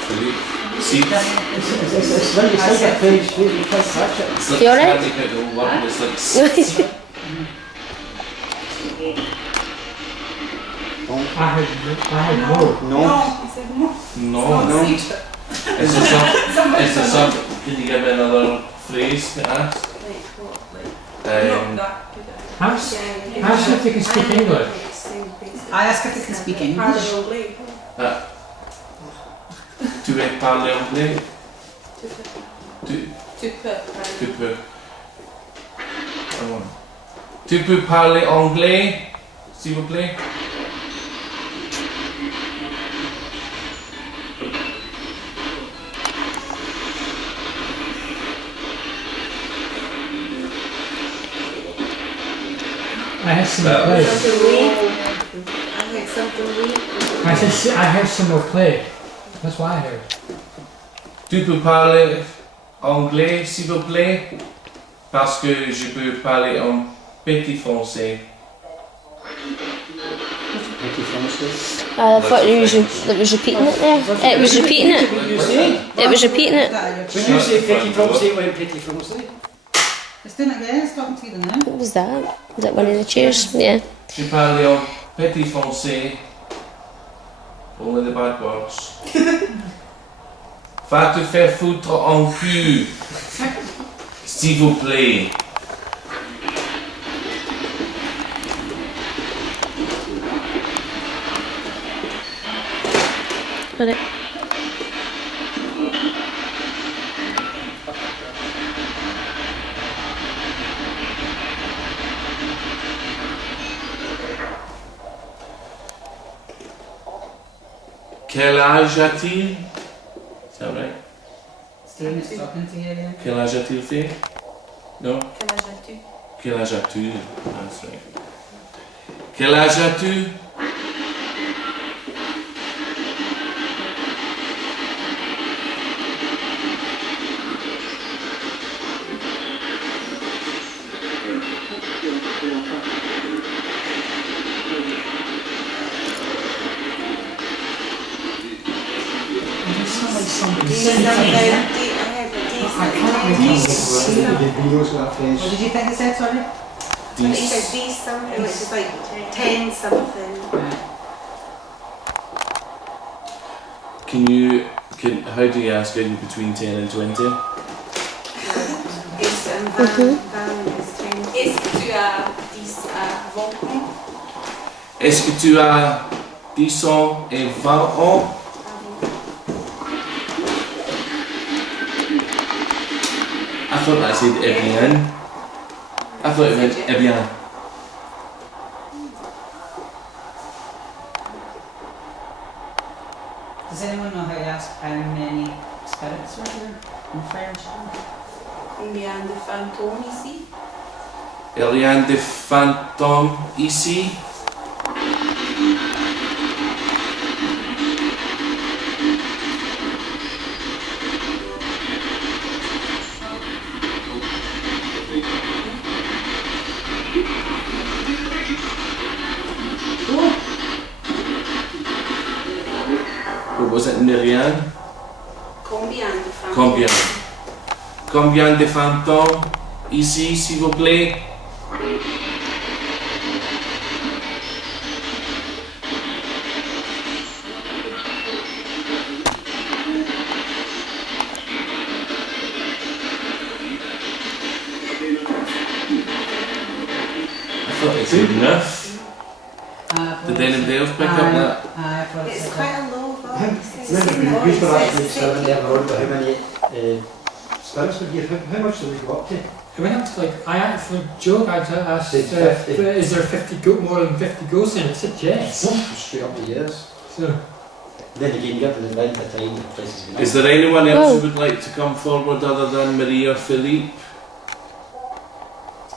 Philippe. It's like a page, you can't catch it. You alright? I had no. No. Is there some? Can you give me another phrase to ask? Ask if they can speak English. I ask if they can speak English. Tu veux parler anglais? Tu peux parler anglais, s'il vous plaît? I have some more play. I said I have some more play. That's why I heard. Tu peux parler anglais, s'il vous plaît? Parce que je peux parler en petit français. I thought it was repeating it there. It was repeating it. It was repeating it. When you say petit français, it went petit français. It's doing it again, it's talking to you now. What was that? Was that one of the chairs? Yeah. Je parle en petit français. Only the bad words. Va te faire foutre en cul, s'il vous plaît. Got it. Quel âge a-t-il? C'est vrai? Stephen is talking to you again. Quel âge a-t-il fait? Non? Quel âge as-tu? Quel âge as-tu? That's right. Quel âge as-tu? What did you think it said, sorry? He said D something, which is like 10 something. How do you ask, are you between 10 and 20? Van is 10. Est-ce que tu as 10 à 20 ans? Est-ce que tu as 10 ans et 20 ans? I thought I said eh bien. I thought it meant eh bien. many spirits were here in French. Combien de fantômes ici? Il y a des fantômes ici. What was it, Myriam? Combien de fantômes? Combien? Combien de fantômes ici, s'il vous plaît? I thought it said enough. Did anybody else pick up that? It's quite a low voice. Remember, we were actually seven earlier on, but how many spirits were here? How much did we go up to? I went up to like, I actually joke, I asked, Said 50. is there 50 more than 50 ghosts in it? I said yes. Straight up the years. So, Then again, given the amount of time the place has been Is there anyone else Oh. who would like to come forward other than Maria Philippe?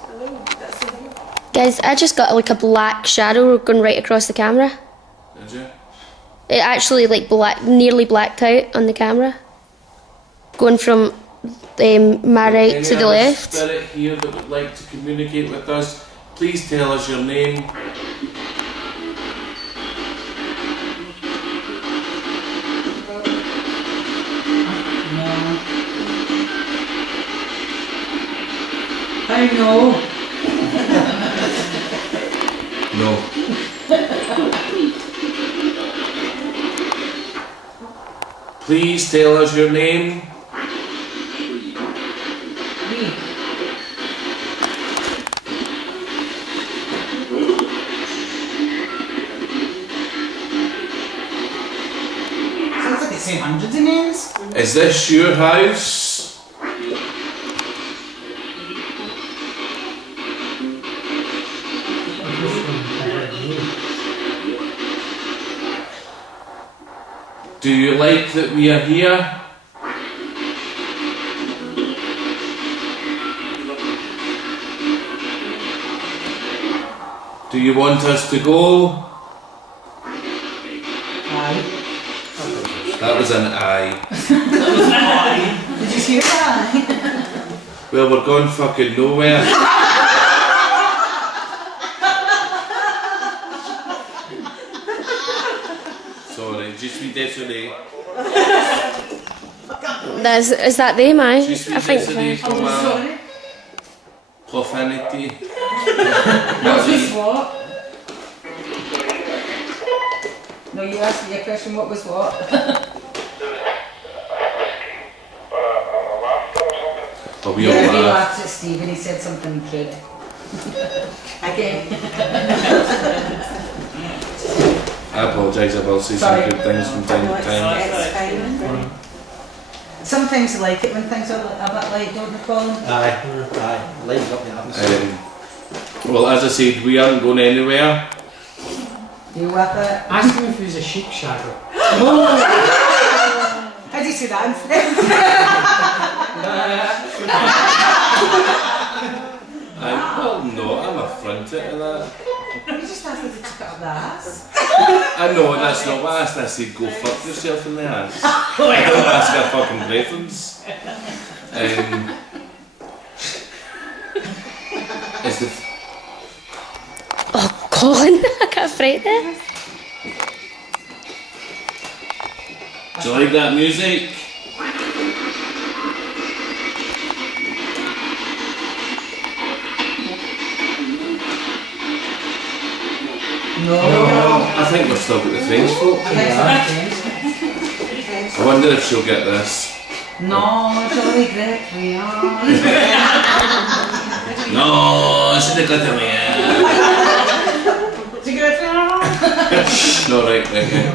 Hello, that's a view. Guys, I just got like a black shadow going right across the camera. Did you? It actually like nearly blacked out on the camera. Going from my right Any to the other left. spirit here that would like to communicate with us, please tell us your name. I know. No. Please tell us your name. Sounds like they say hundreds of names. Is this your house? Do you like that we are here? Do you want us to go? Aye. That was an aye. Did you hear that? Well, we're going fucking nowhere. Sorry, je suis désolé. Is that them, Je aye? suis I think désolé so. pour ma Sorry. profanity. What was what? No, you asked me a question, what was what? But we all Yeah, he laughed. laughed at Steve and he said something crude. Again. I apologise, I will say some Sorry. good things from time to time. It's fine. Sometimes I like it when things are a bit light, don't you, Colin? Aye, aye. Lights up the atmosphere. Well, as I said, we aren't going anywhere. You with it? ask him if he was a sheep shadow. How do you see that instead? Well, no, I'm affronted to that. You just asked me to chuck it up the ass. I know, that's not what I asked. I said, go fuck yourself in the ass. I don't ask a fucking preference. Is the... Oh, Colin, I got frightened. Do you like that music? No. I think we've still got the French folk. I think so. I wonder if she'll get this. No, jolly great we are. No, c'est de côté mien. Tu great we are? No, right, okay.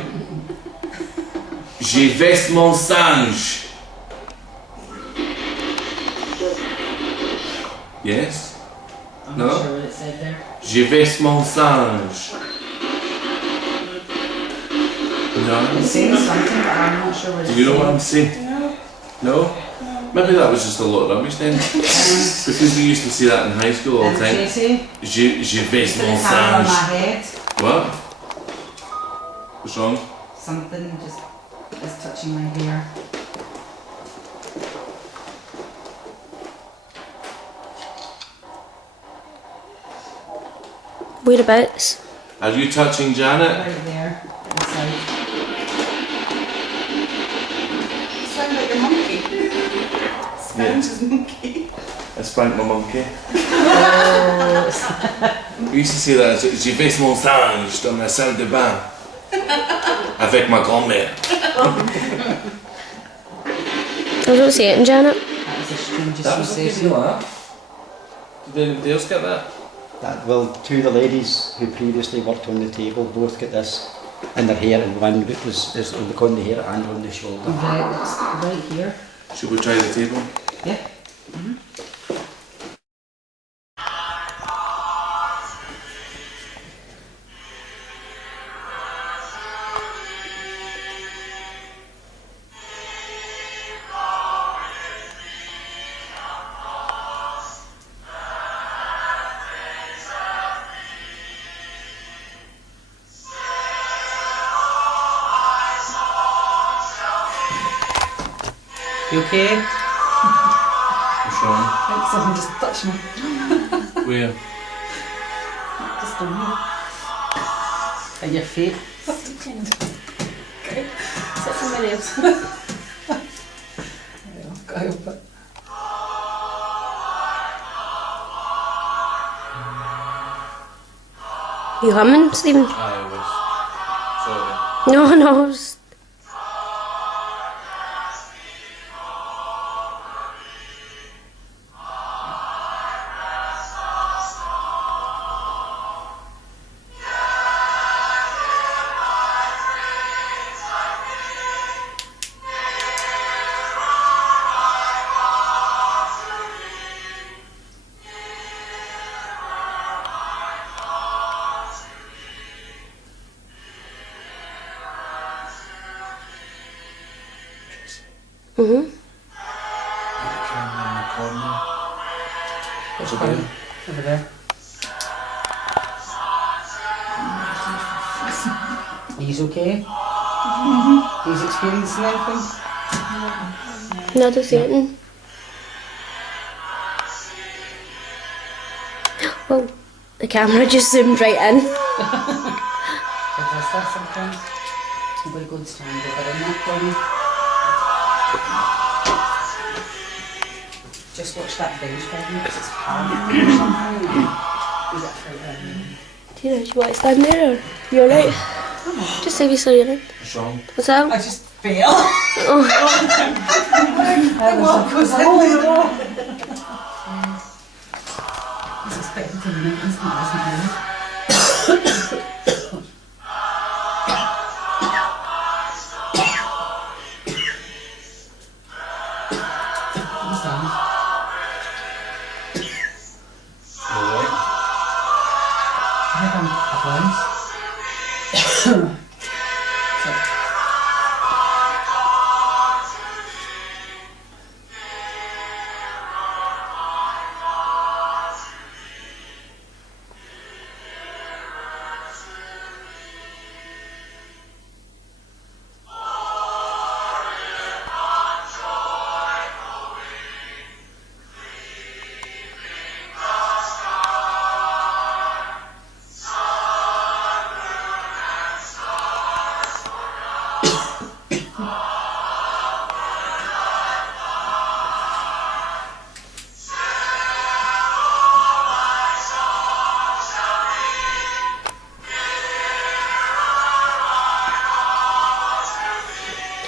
J'ai veste mon singe. Yes? I'm No? not sure what it said there. J'ai veste mon singe. No. It's saying something, but I'm not sure what it's Do you know what I'm saying. saying? No? Maybe that was just a lot of rubbish then. Because we used to see that in high school all the time. Tracy, Je vais put mon his hand on my singe. head. What? What's wrong? Something just is touching my hair. Whereabouts? Are you touching Janet? Right there, inside. Sound like a monkey. Sounds monkey. I spanked my monkey. We used to say that, je vais mon singe dans la salle de bain. Avec ma grand-mère. I don't see it in Janet. That was the strangest That was sensation. something like that. Did anybody else get that? Well, two of the ladies who previously worked on the table both get this in their hair, and one is on the hair and on the shoulder. Right, it's right here. Should we try the table? Yeah. You okay? What's wrong? I think someone just touched me. Where? Just on me. At your feet. Okay. Sit somewhere else. Yeah, I've got to help it. You humming, Stephen? I was. Sorry. No, no. Mm-hmm. Camera in the corner. Which Over there. Over there. He's okay? He's experiencing anything? No, I don't see it. Well, the camera just zoomed right in. It does that sometimes. I'm going to go and stand over in that corner. Just watch that bench for me because it's hard or something. Is it for Tina, do you want to stand there or you alright? Just say we saw you around. What's wrong? What's that? I just fell. Oh. I was was expecting to be instant, wasn't it? What's that? Alright. I think I'm cleansed.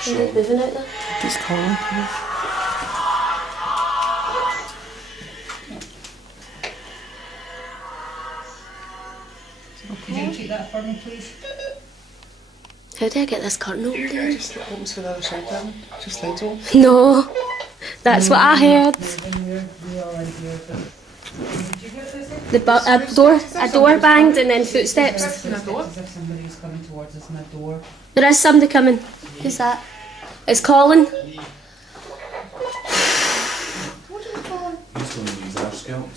Somebody's moving out there. Just calling. Could you repeat that for me, please? How do I get this curtain open? Then? Just opens for the other side, darling. Just lights on. No, that's what I heard. A door banged and then footsteps. As if somebody was coming towards us in a door. There is somebody coming. Who's that? It's Colin. He's going to use our scalp.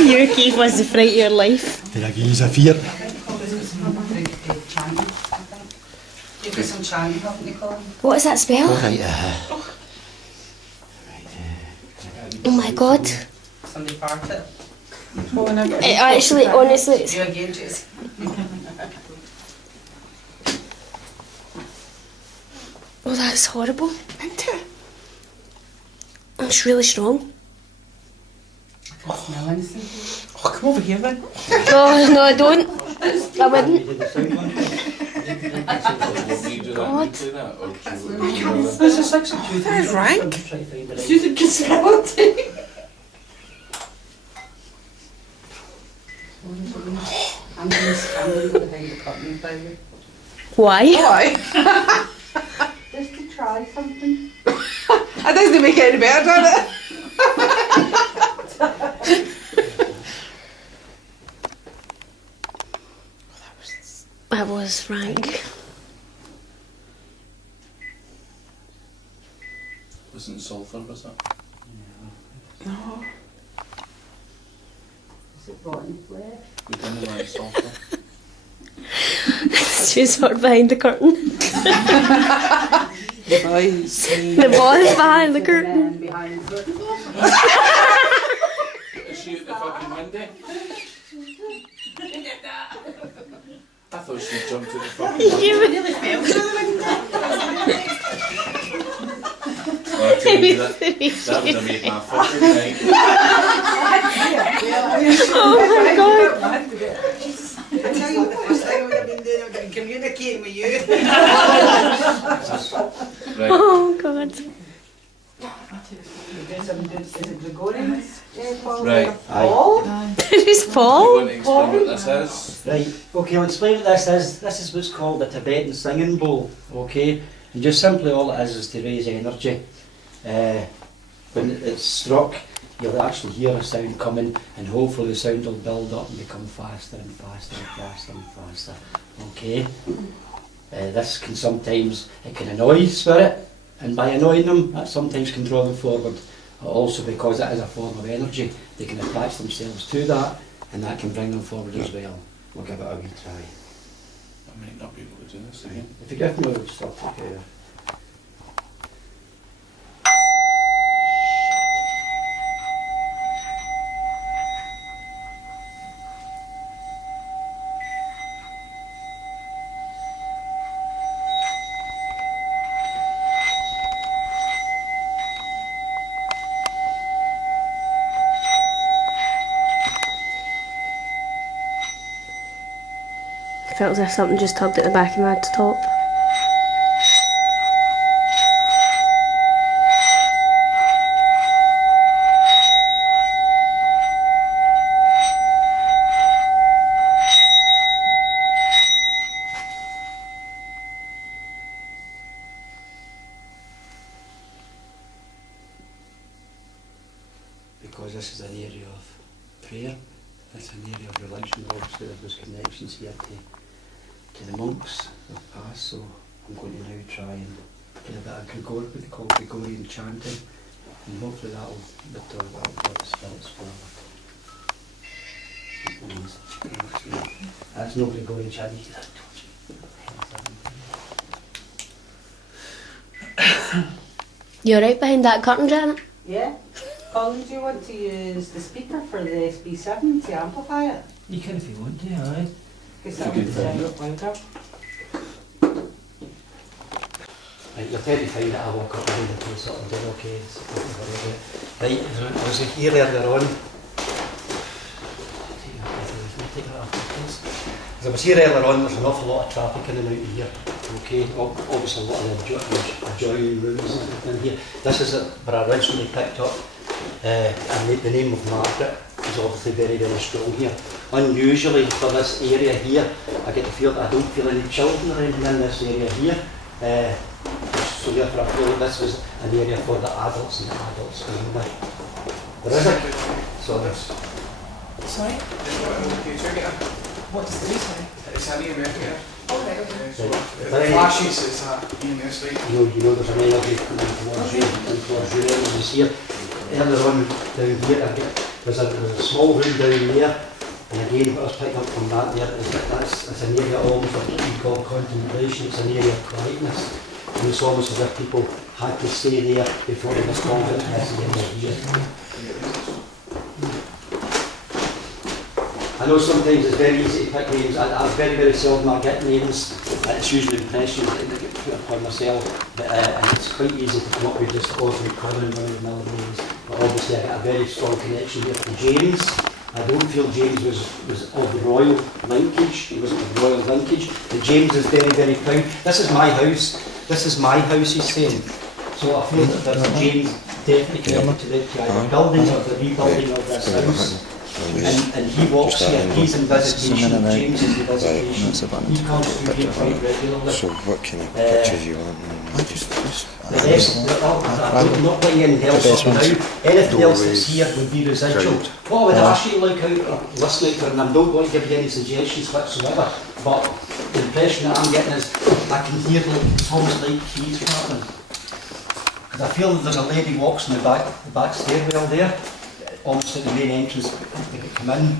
Your key was the fright of your life. Did I use a fear? You've got some chanting, haven't you, Colin? What is that spell? Right, Oh my god. Somebody part it. It actually, honestly, it's... You again, Jason. Oh, that's horrible. Isn't it? It's really strong. I can smell anything. Oh, come over here then. Oh, no, I don't. I wouldn't. God. This is actually that is rank. You think it's reality? I'm going to go behind the curtain, by the way. Why? Why? Just to try something. That doesn't make it any better, does it? That was rank. Wasn't sulphur, was it? No. Is it rotten flesh? We didn't like sulphur. She's sort of behind the curtain. The boys. The boys behind the curtain. Behind the curtain. Is she at the fucking window? I thought she jumped to the fucking window. You Nearly fell through the window. Oh, I tell you, that would have made my fucking night. Oh my god. I tell you what, the first thing I would have been doing, I would have been communicating with you. Right. Oh god. Is it Gregorians? Right. Paul? Did he You fall? want to explain what this is? Right, okay, I'll explain what this is. This is what's called a Tibetan singing bowl, okay? And just simply all it is to raise energy. When it's struck, you'll actually hear a sound coming, and hopefully the sound will build up and become faster and faster and faster and faster, okay? This can sometimes, it can annoy the spirit, and by annoying them, that sometimes can draw them forward. Also, because it is a form of energy, they can attach themselves to that, and that can bring them forward as well. We'll give it a wee try. I might not be able to do this again. If you give me a stop, okay. I felt as if something just tugged at the back of my top. Because this is an area of prayer, it's an area of religion, obviously there's connections here to the monks of past, so I'm going to now try and get a bit of what they call Gregorian chanting, and hopefully that'll draw the spirits forward. That's no Gregorian chanting. You're right behind that curtain, Janet? Yeah. Colin, do you want to use the speaker for the SB7 to amplify it? You can if you want to, aye. Because that would sound louder. Right, you'll tend to find that I walk up behind the place sort of door, okay? Right, I was here earlier on. As I was here earlier on, there's an awful lot of traffic in and out of here. Okay, obviously a lot of the adjoining rooms in here. This is where I originally picked up, and the name of Margaret is obviously very, very strong here. Unusually for this area here, I get the feel that I don't feel any children or anything in this area here. So therefore I feel that this was an area for the adults and the adults only. There is a... Sorry. Sorry? What does it say? It's It's an EMF here. Okay. The flashes, it's a EMS light. You know there's an energy coming towards you, energies here. Earlier on down here, there's a small room down there, and again what I was picking up from that there is that that's an area almost of what we call contemplation. It's an area of quietness, and it's almost as if people had to stay there before they responded to this area here. I know sometimes it's very easy to pick names. I very, very seldom I get names. It's usually impressions that get put upon myself, and it's quite easy to come up with just ordinary common run-of-the-mill names. But obviously I get a very strong connection here to James. I don't feel James was of the royal linkage. He wasn't of royal linkage. But James is very, very proud. This is my house. This is my house, he's saying. So I feel that there's a James definitely connected to the building or the rebuilding of this house. And he walks here, he's in visitation, James is in visitation, he comes through here quite regularly. So what kind of pictures you want? The rest, I'm not putting anything else up now, anything else that's here would be residual. What I would ask you to look out, listening to it, and I don't want to give you any suggestions whatsoever, but the impression that I'm getting is I can hear it's almost like keys rattling. Because I feel that there's a lady walks in the back stairwell there, almost at the main entrance they could come in,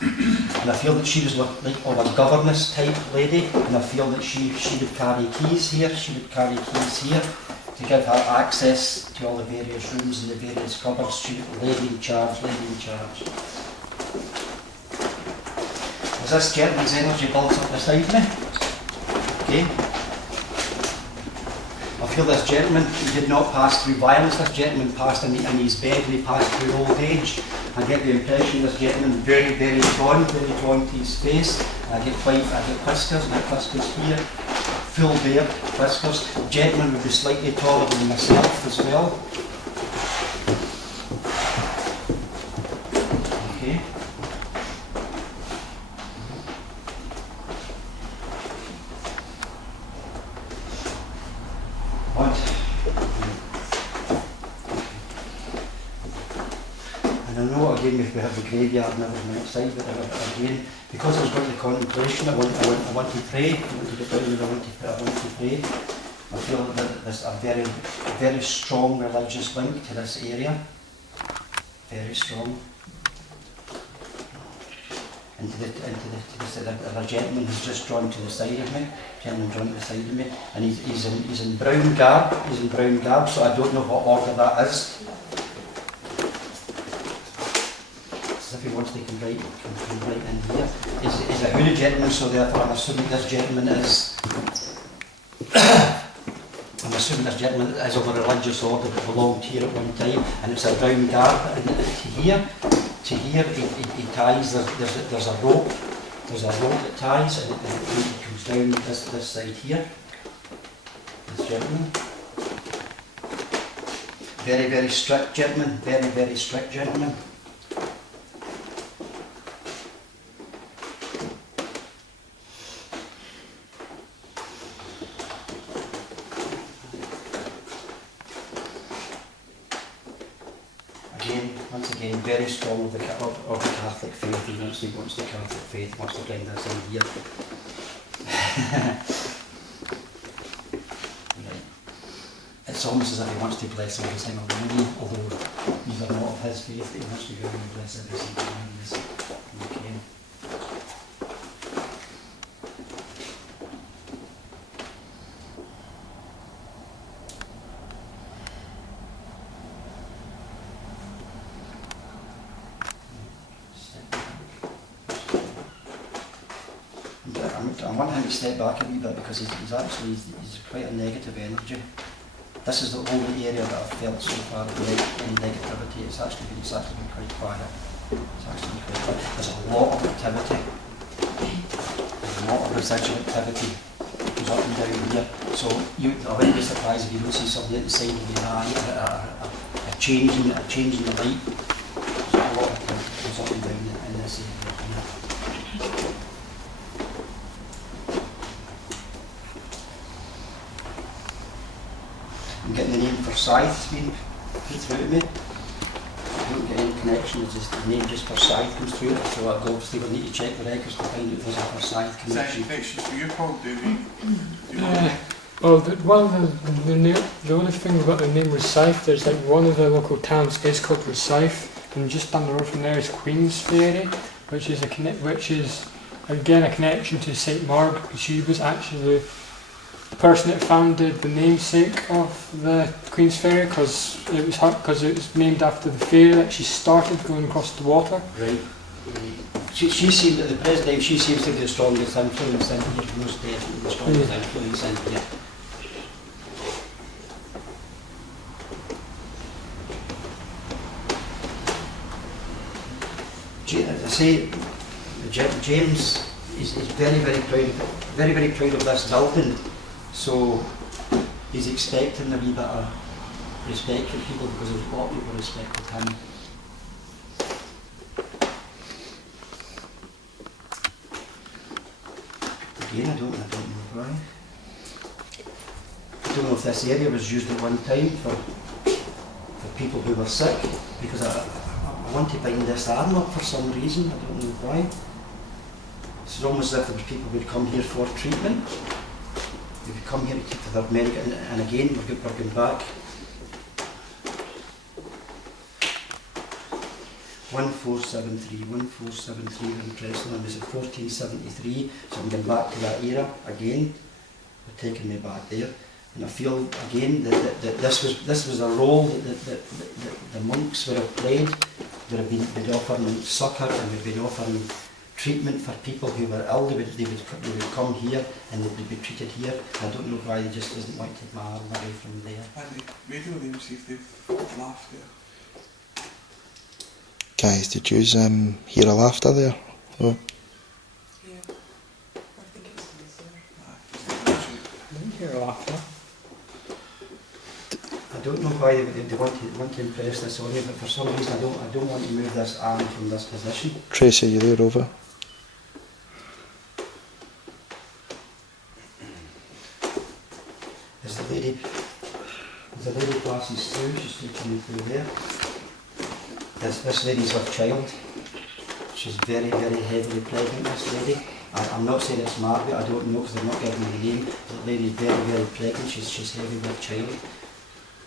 and I feel that she was like of a governess type lady, and I feel that she would carry keys here, to give her access to all the various rooms and the various cupboards. She would lady in charge. As this gentleman's energy builds up beside me, okay, I feel this gentleman, he did not pass through violence. This gentleman passed in his bed, and he passed through old age. I get the impression this gentleman very, very drawn to his face. I get whiskers, and I get whiskers here, full beard whiskers. The gentleman would be slightly taller than myself as well. Okay. And I know again we have the graveyard and everything outside, but again, because I was going to contemplation, I want to pray. I want to get down and I want to pray. I feel that there's a very, very strong religious link to this area. Very strong. And the gentleman who's just drawn to the side of me. And he's in brown garb. So I don't know what order that is. As if he wants to come right in here. He's a hooded gentleman, so therefore I'm assuming this gentleman is of a religious order that belonged here at one time, and it's a brown garb. And to here he ties, there's a rope that ties, and it comes down this side here. This gentleman. Very, very strict gentleman, very, very strict gentleman. Once again, very strong of the Catholic faith. He wants the Catholic faith, wants to bring this in here. Right. It's almost as if he wants to bless every single one of you, although these are not of his faith, he wants to go and bless every single one of you. Okay. I want him to step back a wee bit because he's quite a negative energy. This is the only area that I've felt so far of any negativity. It's actually been quite quiet. There's a lot of activity. There's a lot of residual activity goes up and down here. So I wouldn't be surprised if you don't see something at the side of your eye, a change in the light. So a lot of activity goes up and down in this area here. I'm getting the name for Scythe being put through to me. don't get any connection. It's just the name just Forsyth comes through it. So obviously we'll need to check the records to find out if there's a Forsyth Is there connection. any connections for you, Paul? Do we? Well, the only thing about the name Rosyth, there's like one of the local towns is called Rosyth, and just down the road from there is Queensferry, which is again a connection to St Marg. She was actually the person that founded the namesake of the Queensferry because it was named after the ferry that she started going across the water. Right. She seemed at the present time. She seems to be the strongest influence in here. Most definitely the strongest influence in here. As I say, James is very proud of this building, so he's expecting a wee bit of respect from people because there's a lot of people respected him. Again, I don't know why. I don't know if this area was used at one time for people who were sick, because I want to bind this arm up for some reason, I don't know why. It's almost as if there were people who would come here for treatment. They would come here for their medical, and again, we're going back. 1473 in Preston, and this is 1473, so I'm going back to that era again. They're taking me back there. And I feel again that this was a role that the monks would have played. They'd offering succour and they'd been offering treatment for people who were ill. They would come here and they'd be treated here. I don't know why they just doesn't want to take my arm away from there. And radio them, see if they've laughed there. Guys, did you hear a laughter there? Oh. Yeah. I think it's I didn't hear a laughter. I don't know why they want to impress this on me, but for some reason I don't want to move this arm from this position. Tracy, you there, over? As the lady passes through, she's taking me through there. This lady's with child. She's very heavily pregnant, this lady. I'm not saying it's Margaret, I don't know because they're not giving me the name. The lady's very pregnant, she's heavy with child.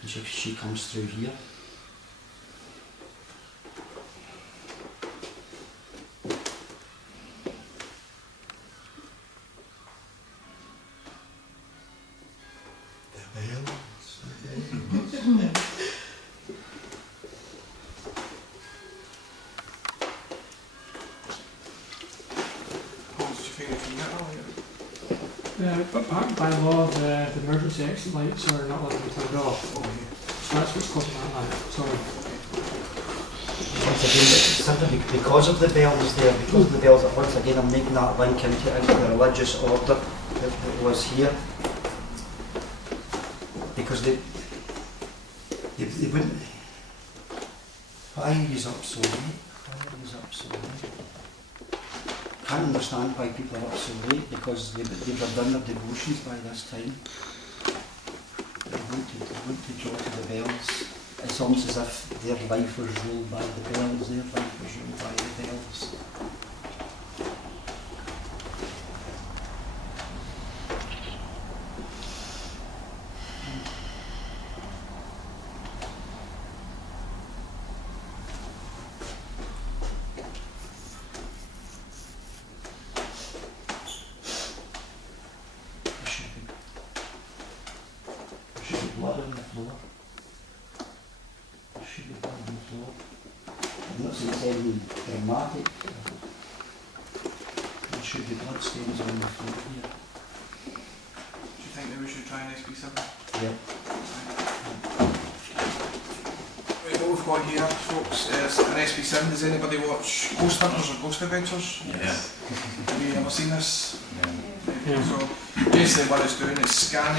And she comes through here. But by law, the emergency exit lights are not allowed to be turned off. So that's what's causing that light. Sorry. Once again, simply because of the bells there, because of the bells, once again I'm making that link into the religious order that was here. Because they wouldn't. Why are you up so late? Why are you up so late? I can't understand why people are up so late, because they've done their devotions by this time. They want to draw to the bells. It's almost as if their life was ruled by the bells, their life was ruled by the bells. Blood on the floor. There should be blood on the floor. I'm not saying it's anything dramatic. There should be blood stains on the floor here. Do you think that we should try an SB7? Yeah. Right, what we've got here, folks, is an SB7. Does anybody watch Ghost Hunters or Ghost Adventures? Yeah. Have you ever seen this? Yeah. So basically what it's doing is scanning